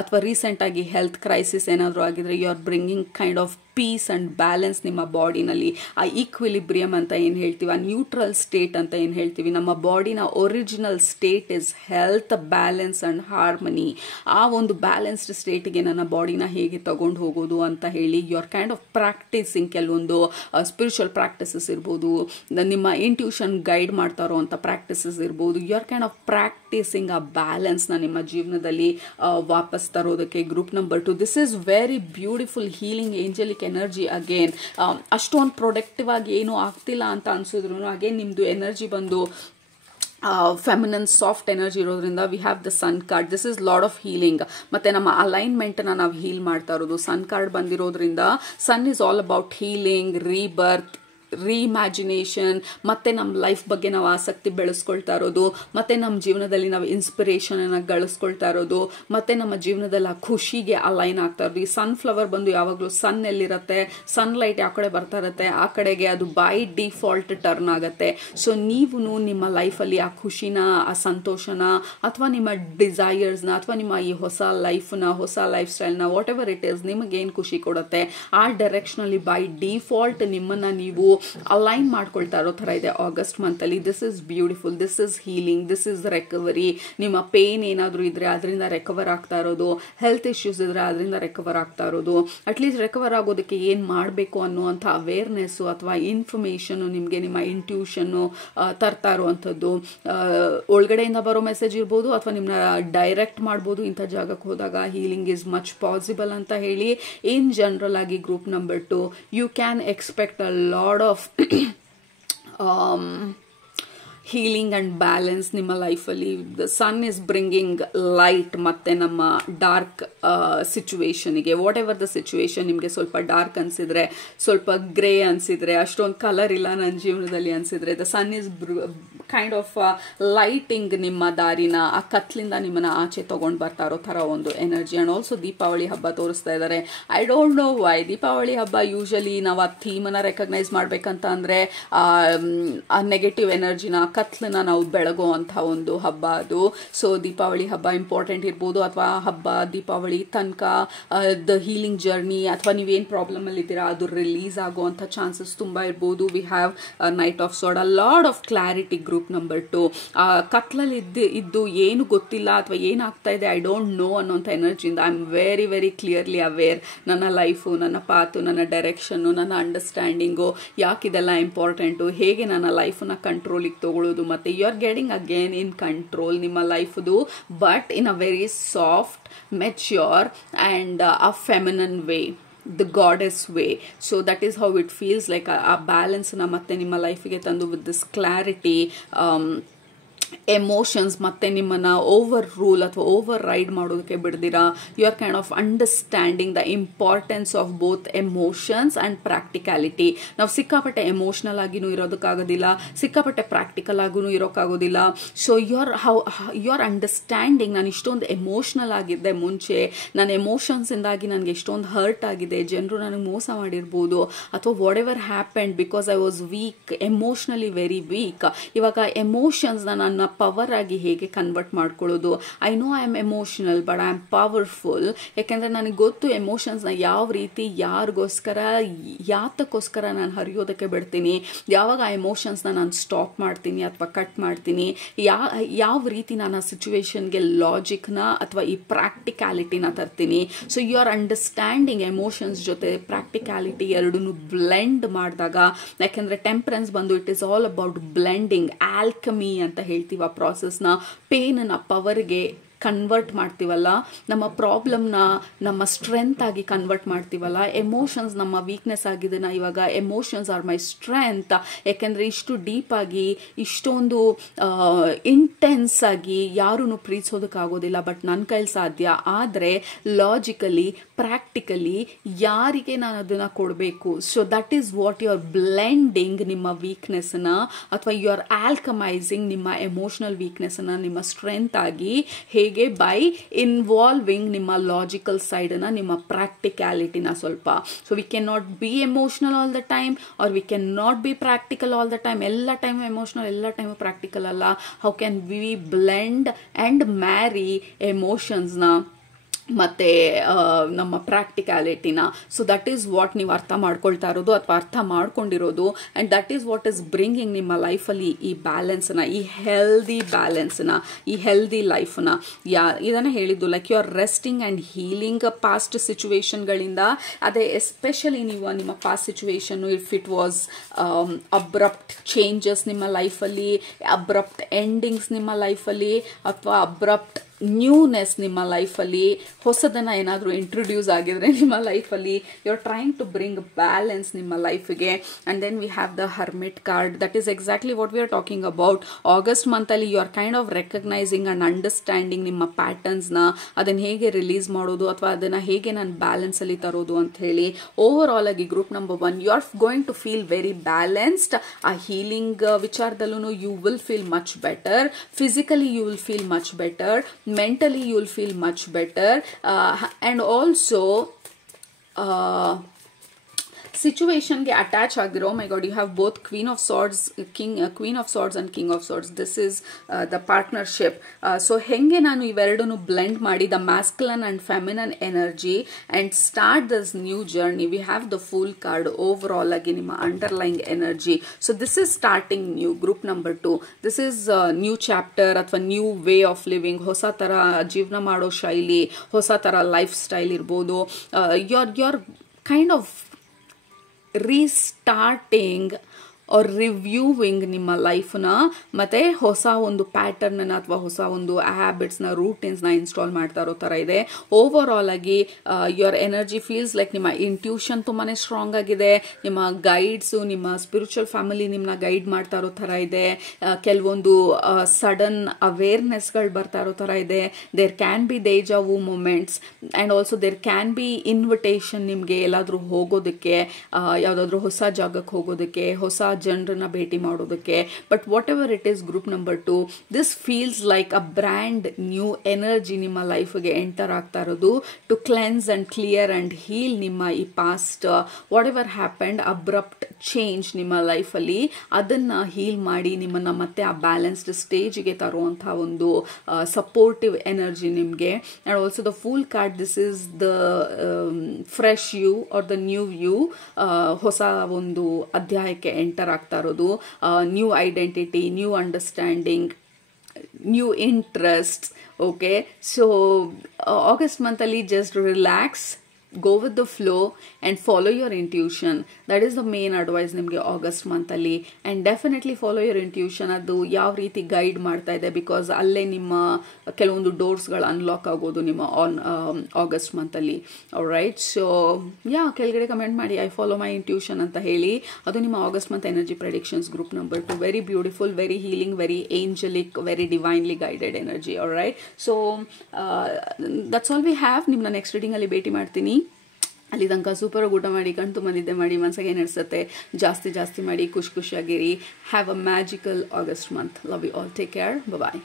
ಅಥವಾ ರೀಸೆಂಟ್ ಆಗಿ ಹೆಲ್ತ್ ಕ್ರೈಸಿಸ್ ಏನಾದರೂ ಆಗಿದ್ರೆ you are bringing kind of peace and balance ನಿಮ್ಮ ಬಾಡಿನಲ್ಲಿ. ಆ ಈಕ್ವಿಲಿಬ್ರಿಯಮ್ ಅಂತ ಏನು ಹೇಳ್ತೀವಿ, ಆ ನ್ಯೂಟ್ರಲ್ ಸ್ಟೇಟ್ ಅಂತ ಏನು ಹೇಳ್ತೀವಿ, ನಮ್ಮ ಬಾಡಿನ original state is health, balance and harmony. ಆ ಒಂದು ಬ್ಯಾಲೆನ್ಸ್ಡ್ ಸ್ಟೇಟ್ಗೆ ನನ್ನ ಬಾಡಿನ ಹೇಗೆ ತಗೊಂಡು ಹೋಗೋದು ಅಂತ ಹೇಳಿ you are kind of practicing. ಕೆಲವೊಂದು ಸ್ಪಿರಿಚುವಲ್ ಪ್ರಾಕ್ಟೀಸಸ್ ಇರ್ಬೋದು, ನಿಮ್ಮ ಇಂಟ್ಯೂಷನ್ ಗೈಡ್ ಮಾಡ್ತಾ ಇರೋವಂಥ ಪ್ರಾಕ್ಟೀಸಸ್ ಇರ್ಬೋದು. You are kind of practicing ಆ ಬ್ಯಾಲೆನ್ಸ್ನ ನಿಮ್ಮ ಜೀವನದಲ್ಲಿ ವಾಪಸ್ ತರೋದಕ್ಕೆ. Group number 2, this is very beautiful healing angelic energy. Again ಅಷ್ಟೊಂದು ಪ್ರೊಡಕ್ಟಿವ್ ಆಗಿ ಏನೂ ಆಗ್ತಿಲ್ಲ ಅಂತ ಅನ್ಸಿದ್ರು ಅಗೇನ್ ನಿಮ್ಮದು ಎನರ್ಜಿ ಬಂದು ಫೆಮಿನನ್ ಸಾಫ್ಟ್ ಎನರ್ಜಿ ಇರೋದ್ರಿಂದ we have the sun card. This is lord of healing. ಮತ್ತೆ ನಮ್ಮ ಅಲೈನ್ಮೆಂಟ್ನ ನಾವು ಹೀಲ್ ಮಾಡ್ತಾ ಇರೋದು ಸನ್ ಕಾರ್ಡ್ ಬಂದಿರೋದ್ರಿಂದ. Sun is all about healing, rebirth, reimagination, ಮತ್ತೆ ನಮ್ಮ ಲೈಫ್ ಬಗ್ಗೆ ನಾವು ಆಸಕ್ತಿ ಬೆಳೆಸ್ಕೊಳ್ತಾ ಇರೋದು, ಮತ್ತೆ ನಮ್ಮ ಜೀವನದಲ್ಲಿ ನಾವು ಇನ್ಸ್ಪಿರೇಷನ್ ಅನ್ನ ಗಳಿಸ್ಕೊಳ್ತಾ ಇರೋದು, ಮತ್ತೆ ನಮ್ಮ ಜೀವನದಲ್ಲಿ ಆ ಖುಷಿಗೆ ಅಲೈನ್ ಆಗ್ತಾ ಇರೋದು. ಈ ಸನ್ಫ್ಲವರ್ ಬಂದು ಯಾವಾಗಲೂ ಸನ್ ಎಲ್ಲಿರುತ್ತೆ, ಸನ್ಲೈಟ್ ಯಾವ ಕಡೆ ಬರ್ತಾ ಇರುತ್ತೆ ಆ ಕಡೆಗೆ ಅದು ಬೈ ಡಿಫಾಲ್ಟ್ ಟರ್ನ್ ಆಗುತ್ತೆ. ಸೊ ನೀವು ನಿಮ್ಮ ಲೈಫಲ್ಲಿ ಆ ಖುಷಿನ, ಆ ಸಂತೋಷನ, ಅಥವಾ ನಿಮ್ಮ ಡಿಸೈರ್ಸ್ನ, ಅಥವಾ ನಿಮ್ಮ ಈ ಹೊಸ ಲೈಫ್ನ, ಹೊಸ ಲೈಫ್ ಸ್ಟೈಲ್ನ, ವಾಟ್ ಎವರ್ ಇಟ್ ಈಸ್, ನಿಮಗೇನು ಖುಷಿ ಕೊಡುತ್ತೆ ಆ ಡೈರೆಕ್ಷನಲ್ಲಿ ಬೈ ಡಿಫಾಲ್ಟ್ ನಿಮ್ಮನ್ನ ನೀವು ಅಲೈನ್ ಮಾಡ್ಕೊಳ್ತಾ ಇರೋ ಥರ ಇದೆ ಆಗಸ್ಟ್ ಮಂತಲ್ಲಿ. This is beautiful, this is healing, this is recovery. ನಿಮ್ಮ ಪೇನ್ ಏನಾದರೂ ಇದ್ರೆ ಅದರಿಂದ ರಿಕವರ್ ಆಗ್ತಾ ಇರೋದು, ಹೆಲ್ತ್ ಇಶ್ಯೂಸ್ ಇದ್ರೆ ಅದರಿಂದ ರಿಕವರ್ ಆಗ್ತಾ ಇರೋದು, ಅಟ್ಲೀಸ್ಟ್ ರಿಕವರ್ ಆಗೋದಕ್ಕೆ ಏನು ಮಾಡಬೇಕು ಅನ್ನುವಂಥ ಅವೇರ್ನೆಸ್ಸು ಅಥವಾ ಇನ್ಫಾರ್ಮೇಷನ್ ನಿಮಗೆ ನಿಮ್ಮ ಇಂಟ್ಯೂಷನ್ನು ತರ್ತಾ ಇರುವಂಥದ್ದು. ಒಳಗಡೆಯಿಂದ ಬರೋ ಮೆಸೇಜ್ ಇರ್ಬೋದು ಅಥವಾ ನಿಮ್ಮನ್ನ ಡೈರೆಕ್ಟ್ ಮಾಡ್ಬೋದು ಇಂಥ ಜಾಗಕ್ಕೆ ಹೋದಾಗ. ಹೀಲಿಂಗ್ ಇಸ್ ಮಚ್ ಪಾಸಿಬಲ್ ಅಂತ ಹೇಳಿ. ಇನ್ ಜನರಲ್ ಆಗಿ group number 2, you can expect a lot of healing and balance ನಿಮ್ಮ ಲೈಫಲ್ಲಿ. The sun is bringing light ಮತ್ತೆ ನಮ್ಮ ಡಾರ್ಕ್ ಸಿಚುವೇಶನಿಗೆ. ವಾಟ್ ಎವರ್ ದ ಸಿಚುವೇಶನ್, ನಿಮಗೆ ಸ್ವಲ್ಪ ಡಾರ್ಕ್ ಅನಿಸಿದ್ರೆ, ಸ್ವಲ್ಪ ಗ್ರೇ ಅನಿಸಿದ್ರೆ, ಅಷ್ಟೊಂದು ಕಲರ್ ಇಲ್ಲ ನನ್ನ ಜೀವನದಲ್ಲಿ ಅನಿಸಿದ್ರೆ, the sun is kind of lighting ನಿಮ್ಮ ದಾರಿನ, ಆ ಕತ್ಲಿಂದ ನಿಮ್ಮನ್ನ ಆಚೆ ತಗೊಂಡು ಬರ್ತಾ ಇರೋ ಥರ ಒಂದು ಎನರ್ಜಿ. ಆ್ಯಂಡ್ ಆಲ್ಸೋ ದೀಪಾವಳಿ ಹಬ್ಬ ತೋರಿಸ್ತಾ ಇದ್ದಾರೆ. I don't know why Deepavali ಹಬ್ಬ ಯೂಶಲಿ ನಾವು ಆ ಥೀಮನ್ನು ರೆಕಗ್ನೈಸ್ ಮಾಡಬೇಕಂತ ಅಂದರೆ ಆ ನೆಗೆಟಿವ್ ಎನರ್ಜಿನ, ಕತ್ಲನ್ನ ನಾವು ಬೆಳಗುವಂಥ ಒಂದು ಹಬ್ಬ ಅದು. ಸೊ ದೀಪಾವಳಿ ಹಬ್ಬ ಇಂಪಾರ್ಟೆಂಟ್ ಇರ್ಬೋದು, ಅಥವಾ ಹಬ್ಬ ದೀಪಾವಳಿ ತನಕ ದ ಹೀಲಿಂಗ್ ಜರ್ನಿ, ಅಥವಾ ನೀವೇನು ಪ್ರಾಬ್ಲಮಲ್ಲಿ ಇದ್ದೀರಾ ಅದು ರಿಲೀಸ್ ಆಗುವಂಥ ಚಾನ್ಸಸ್ ತುಂಬ ಇರ್ಬೋದು. We have knight of ಸೋಡ್, a lot of clarity. Group number 2, ಕತ್ಲಲ್ಲಿ ಇದ್ದು ಏನು ಗೊತ್ತಿಲ್ಲ ಅಥವಾ ಏನಾಗ್ತಾ ಇದೆ ಐ ಡೋಂಟ್ ನೋ ಅನ್ನೋಂಥ ಎನರ್ಜಿಯಿಂದ I am very very clearly aware. ನನ್ನ ಲೈಫು, ನನ್ನ ಪಾತು, ನನ್ನ ಡೈರೆಕ್ಷನ್ನು, ನನ್ನ ಅಂಡರ್ಸ್ಟ್ಯಾಂಡಿಂಗು, ಯಾಕಿದೆಲ್ಲ ಇಂಪಾರ್ಟೆಂಟು, ಹೇಗೆ ನನ್ನ ಲೈಫನ್ನ ಕಂಟ್ರೋಲಿಗೆ ತಗೊಳ್ಳೋದು, ಮತ್ತು you are getting again in control ನಿಮ್ಮ ಲೈಫ್ದು, but in a very soft, mature and a feminine way, the goddess way. So that is how it feels like. ಆ ಬ್ಯಾಲೆನ್ಸ್ ನ ಮತ್ತೆ ನಿಮ್ಮ ಲೈಫಿಗೆ ತಂದು with this clarity, ಎಮೋಷನ್ಸ್ ಮತ್ತೆ ನಿಮ್ಮನ್ನ ಓವರ್ ರೂಲ್ ಅಥವಾ ಓವರ್ ರೈಡ್ ಮಾಡೋದಕ್ಕೆ ಬಿಡ್ದಿರಾ. You are kind of understanding the importance of both emotions and practicality. ನಾವು ಸಿಕ್ಕಾಪಟ್ಟೆ ಎಮೋಷ್ನಲ್ ಆಗಿನೂ ಇರೋದಕ್ಕಾಗೋದಿಲ್ಲ, ಸಿಕ್ಕಾಪಟ್ಟೆ ಪ್ರಾಕ್ಟಿಕಲ್ ಆಗೂ ಇರೋಕ್ಕಾಗೋದಿಲ್ಲ. ಸೊ ಯು ಆರ್ ಅಂಡರ್ಸ್ಟ್ಯಾಂಡಿಂಗ್, ನಾನು ಇಷ್ಟೊಂದು ಎಮೋಷ್ನಲ್ ಆಗಿದ್ದೆ ಮುಂಚೆ, ನನ್ನ ಎಮೋಷನ್ಸಿಂದಾಗಿ ನನಗೆ ಎಷ್ಟೊಂದು ಹರ್ಟ್ ಆಗಿದೆ, ಜನರು ನನಗೆ ಮೋಸ ಮಾಡಿರ್ಬೋದು, ಅಥವಾ whatever happened because I was weak, emotionally very weak. ಇವಾಗ ಎಮೋಷನ್ಸ್ನ ನಾನು ಪವರ್ ಆಗಿ ಹೇಗೆ ಕನ್ವರ್ಟ್ ಮಾಡ್ಕೊಳ್ಳೋದು. I know I am emotional but I am powerful. ಯಾಕೆಂದ್ರೆ ನನಗೆ ಗೊತ್ತು ಎಮೋಷನ್ಸ್ನ ಯಾವ ರೀತಿ, ಯಾರಿಗೋಸ್ಕರ, ಯಾತಕ್ಕೋಸ್ಕರ ನಾನು ಹರಿಯೋದಕ್ಕೆ ಬಿಡ್ತೀನಿ, ಯಾವಾಗ ಆ ಎಮೋಷನ್ಸ್ನ ನಾನು ಸ್ಟಾಪ್ ಮಾಡ್ತೀನಿ ಅಥವಾ ಕಟ್ ಮಾಡ್ತೀನಿ, ಯಾವ ರೀತಿ ನಾನು ಆ ಸಿಚುವೇಶನ್ಗೆ ಲಾಜಿಕ್ನ ಅಥವಾ ಈ ಪ್ರಾಕ್ಟಿಕ್ಯಾಲಿಟಿನ ತರ್ತೀನಿ. So you are understanding emotions ಜೊತೆ ಪ್ರಾಕ್ಟಿಕ್ಯಾಲಿಟಿ ಎರಡನ್ನೂ ಬ್ಲೆಂಡ್ ಮಾಡಿದಾಗ, ಯಾಕೆಂದ್ರೆ ಟೆಂಪರೆನ್ಸ್ ಬಂದು it is all about blending, alchemy ಅಂತ ಹೇಳ್ತೀವಿ. ಆ ಪ್ರಾಸೆಸ್ನ, ಪೇನ್ನ ಪವರ್ಗೆ ಕನ್ವರ್ಟ್ ಮಾಡ್ತೀವಲ್ಲ, ನಮ್ಮ ಪ್ರಾಬ್ಲಮ್ನ ನಮ್ಮ ಸ್ಟ್ರೆಂತ್ ಆಗಿ ಕನ್ವರ್ಟ್ ಮಾಡ್ತೀವಲ್ಲ, ಎಮೋಷನ್ಸ್ ನಮ್ಮ ವೀಕ್ನೆಸ್ ಆಗಿದ್ದನ್ನ ಇವಾಗ ಎಮೋಷನ್ಸ್ ಆರ್ ಮೈ ಸ್ಟ್ರೆಂತ್. ಯಾಕೆಂದರೆ ಇಷ್ಟು ಡೀಪ್ ಆಗಿ, ಇಷ್ಟೊಂದು ಇಂಟೆನ್ಸ್ ಆಗಿ ಯಾರೂ ಪ್ರೀತಿಸೋದಕ್ಕಾಗೋದಿಲ್ಲ, ಬಟ್ ನನ್ನ ಕೈಲಿ ಸಾಧ್ಯ. ಆದರೆ ಲಾಜಿಕಲಿ, ಪ್ರಾಕ್ಟಿಕಲಿ ಯಾರಿಗೆ ನಾನು ಅದನ್ನು ಕೊಡಬೇಕು. So that is what you are blending ನಿಮ್ಮ ವೀಕ್ನೆಸ್ನ, ಅಥವಾ ಯು ಆರ್ ಆಲ್ಕಮೈಸಿಂಗ್ ನಿಮ್ಮ ಎಮೋಷನಲ್ ವೀಕ್ನೆಸ್ನ ನಿಮ್ಮ ಸ್ಟ್ರೆಂತ್ ಆಗಿ. ಹೇಗೆ? ಬೈ ಇನ್ವಾಲ್ವಿಂಗ್ ನಿಮ್ಮ ಲಾಜಿಕಲ್ ಸೈಡ್ನ, ನಿಮ್ಮ ಪ್ರಾಕ್ಟಿಕ್ಯಾಲಿಟಿನ ಸ್ವಲ್ಪ. So we can not be emotional all the time, or we can not be practical all the time. ಎಲ್ಲ ಟೈಮು ಎಮೋಷನಲ್, ಎಲ್ಲ ಟೈಮು ಪ್ರಾಕ್ಟಿಕಲ್ ಅಲ್ಲ. How can we blend and marry ಎಮೋಷನ್ಸ್ನ ಮತ್ತು ನಮ್ಮ ಪ್ರಾಕ್ಟಿಕ್ಯಾಲಿಟಿನ. ಸೊ ದಟ್ ಈಸ್ ವಾಟ್ ನೀವು ಅರ್ಥ ಮಾಡ್ಕೊಳ್ತಾ ಇರೋದು ಅಥವಾ ಅರ್ಥ ಮಾಡ್ಕೊಂಡಿರೋದು. And that is what is bringing ನಿಮ್ಮ ಲೈಫಲ್ಲಿ ಈ ಬ್ಯಾಲೆನ್ಸ್ನ, ಈ ಹೆಲ್ದಿ ಬ್ಯಾಲೆನ್ಸ್ನ, ಈ ಹೆಲ್ದಿ ಲೈಫ್ನ. ಇದನ್ನು ಹೇಳಿದ್ದು like you are resting and healing past ಸಿಚುವೇಶನ್ಗಳಿಂದ. ಅದೇ ಎಸ್ಪೆಷಲಿ ನೀವು ನಿಮ್ಮ ಪಾಸ್ಟ್ ಸಿಚುವೇಶನ್ನು, if it was abrupt changes ನಿಮ್ಮ ಲೈಫಲ್ಲಿ, ಅಬ್ರಪ್ಟ್ ಎಂಡಿಂಗ್ಸ್ ನಿಮ್ಮ ಲೈಫಲ್ಲಿ, ಅಥವಾ ಅಬ್ರಪ್ಟ್ ನ್ಯೂನೆಸ್ ನಿಮ್ಮ ಲೈಫಲ್ಲಿ, ಹೊಸದನ್ನು ಏನಾದರೂ ಇಂಟ್ರೊಡ್ಯೂಸ್ ಆಗಿದ್ರೆ ನಿಮ್ಮ ಲೈಫಲ್ಲಿ, you are trying to bring balance ನಿಮ್ಮ ಲೈಫ್ಗೆ. And then we have the hermit card. That is exactly what we are talking about. August ಮಂತಲ್ಲಿ you are kind of recognising and understanding ನಿಮ್ಮ ಪ್ಯಾಟರ್ನ್ಸ್ನ, ಅದನ್ನು ಹೇಗೆ ರಿಲೀಸ್ ಮಾಡೋದು ಅಥವಾ ಅದನ್ನು ಹೇಗೆ ನಾನು ಬ್ಯಾಲೆನ್ಸಲ್ಲಿ ತರೋದು ಅಂತ ಹೇಳಿ. ಓವರ್ ಆಲ್ ಆಗಿ group number 1, you are going to feel very balanced. ಆ ಹೀಲಿಂಗ್ ವಿಚಾರದಲ್ಲೂ you will feel much better. Physically you will feel much better. Mentally you will feel much better, and also situation ಗೆ ಅಟ್ಯಾಚ್ ಆಗಿರೋ, my God, you have both queen of swords and king of swords. This is the partnership. So ಹೆಂಗೆ ನಾನು ಇವೆರಡನ್ನು ಬ್ಲೆಂಡ್ ಮಾಡಿ the masculine and feminine energy and start this new journey. We have the full card. Over all ಆಗಿ ನಿಮ್ಮ underline energy. So this is starting new. Group number 2, this is new chapter ಅಥವಾ ನ್ಯೂ ವೇ ಆಫ್ ಲಿವಿಂಗ್. ಹೊಸ ತರ ಜೀವನ ಮಾಡೋ ಶೈಲಿ, ಹೊಸ ತರ ಲೈಫ್ ಸ್ಟೈಲ್ ಇರ್ಬೋದು. you're kind of restarting or reviewing ನಿಮ್ಮ ಲೈಫ್ನ, ಮತ್ತೆ ಹೊಸ ಒಂದು ಪ್ಯಾಟರ್ನ್ ಅಥವಾ ಹೊಸ ಒಂದು ಹ್ಯಾಬಿಟ್ಸ್ನ, ರೂಟೀನ್ಸ್ನ ಇನ್ಸ್ಟಾಲ್ ಮಾಡ್ತಾ ಇರೋ ಥರ ಇದೆ. ಓವರ್ ಆಲ್ ಆಗಿ ಯುವರ್ ಎನರ್ಜಿ ಫೀಲ್ಸ್ ಲೈಕ್ ನಿಮ್ಮ ಇಂಟ್ಯೂಷನ್ ತುಂಬಾ ಸ್ಟ್ರಾಂಗ್ ಆಗಿದೆ. ನಿಮ್ಮ ಗೈಡ್ಸು, ನಿಮ್ಮ ಸ್ಪಿರಿಚುವಲ್ ಫ್ಯಾಮಿಲಿ ನಿಮ್ಮನ್ನ ಗೈಡ್ ಮಾಡ್ತಾ ಇರೋ ಥರ ಇದೆ. ಕೆಲವೊಂದು ಸಡನ್ ಅವೇರ್ನೆಸ್ಗಳು ಬರ್ತಾ ಇರೋ ಥರ ಇದೆ. There can be deja vu moments and also there can be invitation ನಿಮಗೆ ಎಲ್ಲಾದರೂ ಹೋಗೋದಕ್ಕೆ, ಯಾವುದಾದ್ರೂ ಹೊಸ ಜಾಗಕ್ಕೆ ಹೋಗೋದಕ್ಕೆ, ಹೊಸ ಜನರನ್ನ ಭೇಟಿ ಮಾಡೋದಕ್ಕೆ. But whatever it is group number 2, this feels like a brand new energy ನಿಮ್ಮ ಲೈಫ್ಗೆ ಎಂಟರ್ ಆಗ್ತಾ ಇರೋದು to cleanse and clear and heal ನಿಮ್ಮ ಈ past whatever happened abrupt change ನಿಮ್ಮ ಲೈಫಲ್ಲಿ, ಅದನ್ನ ಹೀಲ್ ಮಾಡಿ ನಿಮ್ಮನ್ನ ಮತ್ತೆ ಆ ಬ್ಯಾಲೆನ್ಸ್ಡ್ ಸ್ಟೇಜ್ಗೆ ತರುವಂಥ ಒಂದು ಸಪೋರ್ಟಿವ್ ಎನರ್ಜಿ ನಿಮಗೆ. And also the full card, this is the fresh you are the new you. ಹೊಸ ಒಂದು ಅಧ್ಯಾಯಕ್ಕೆ ಎಂಟರ್ ಆಗ್ತಾ ಇರೋದು. New identity, new understanding, new interest. Okay, so August ಮಂತಲ್ಲಿ just relax, go with the flow and follow your intuition. That is the main advice ನಿಮಗೆ ಆಗಸ್ಟ್ ಮಂತಲ್ಲಿ. And definitely follow your intuition. ಅದು ಯಾವ ರೀತಿ ಗೈಡ್ ಮಾಡ್ತಾ ಇದೆ, ಬಿಕಾಸ್ ಅಲ್ಲೇ ನಿಮ್ಮ ಕೆಲವೊಂದು ಡೋರ್ಸ್ಗಳು ಅನ್ಲಾಕ್ ಆಗೋದು ನಿಮ್ಮ ಆಗಸ್ಟ್ ಮಂತಲ್ಲಿ. ರೈಟ್, ಸೊ ಕೆಳಗಡೆ ಕಮೆಂಟ್ ಮಾಡಿ ಐ ಫಾಲೋ ಮೈ ಇಂಟ್ಯೂಷನ್ ಅಂತ ಹೇಳಿ. ಅದು ನಿಮ್ಮ August month energy predictions group number 2. Very beautiful, very healing, very Angelique, very divinely guided energy. Right, so that's all we have. ನಿಮ್ಮನ್ನ ನೆಕ್ಸ್ಟ್ ರೀಡಿಂಗಲ್ಲಿ ಭೇಟಿ ಮಾಡ್ತೀನಿ. ಅಲ್ಲಿ ತನಕ ಸೂಪರ್ ಊಟ ಮಾಡಿ, ಕಣ್ ತುಂಬ ನಿದ್ದೆ ಮಾಡಿ, ಮನಸ್ಸಿಗೆ ನಡೆಸುತ್ತೆ, ಜಾಸ್ತಿ ಮಾಡಿ, ಖುಷಿಯಾಗಿರಿ. Have a magical August month. Love you all. Take care. Bye.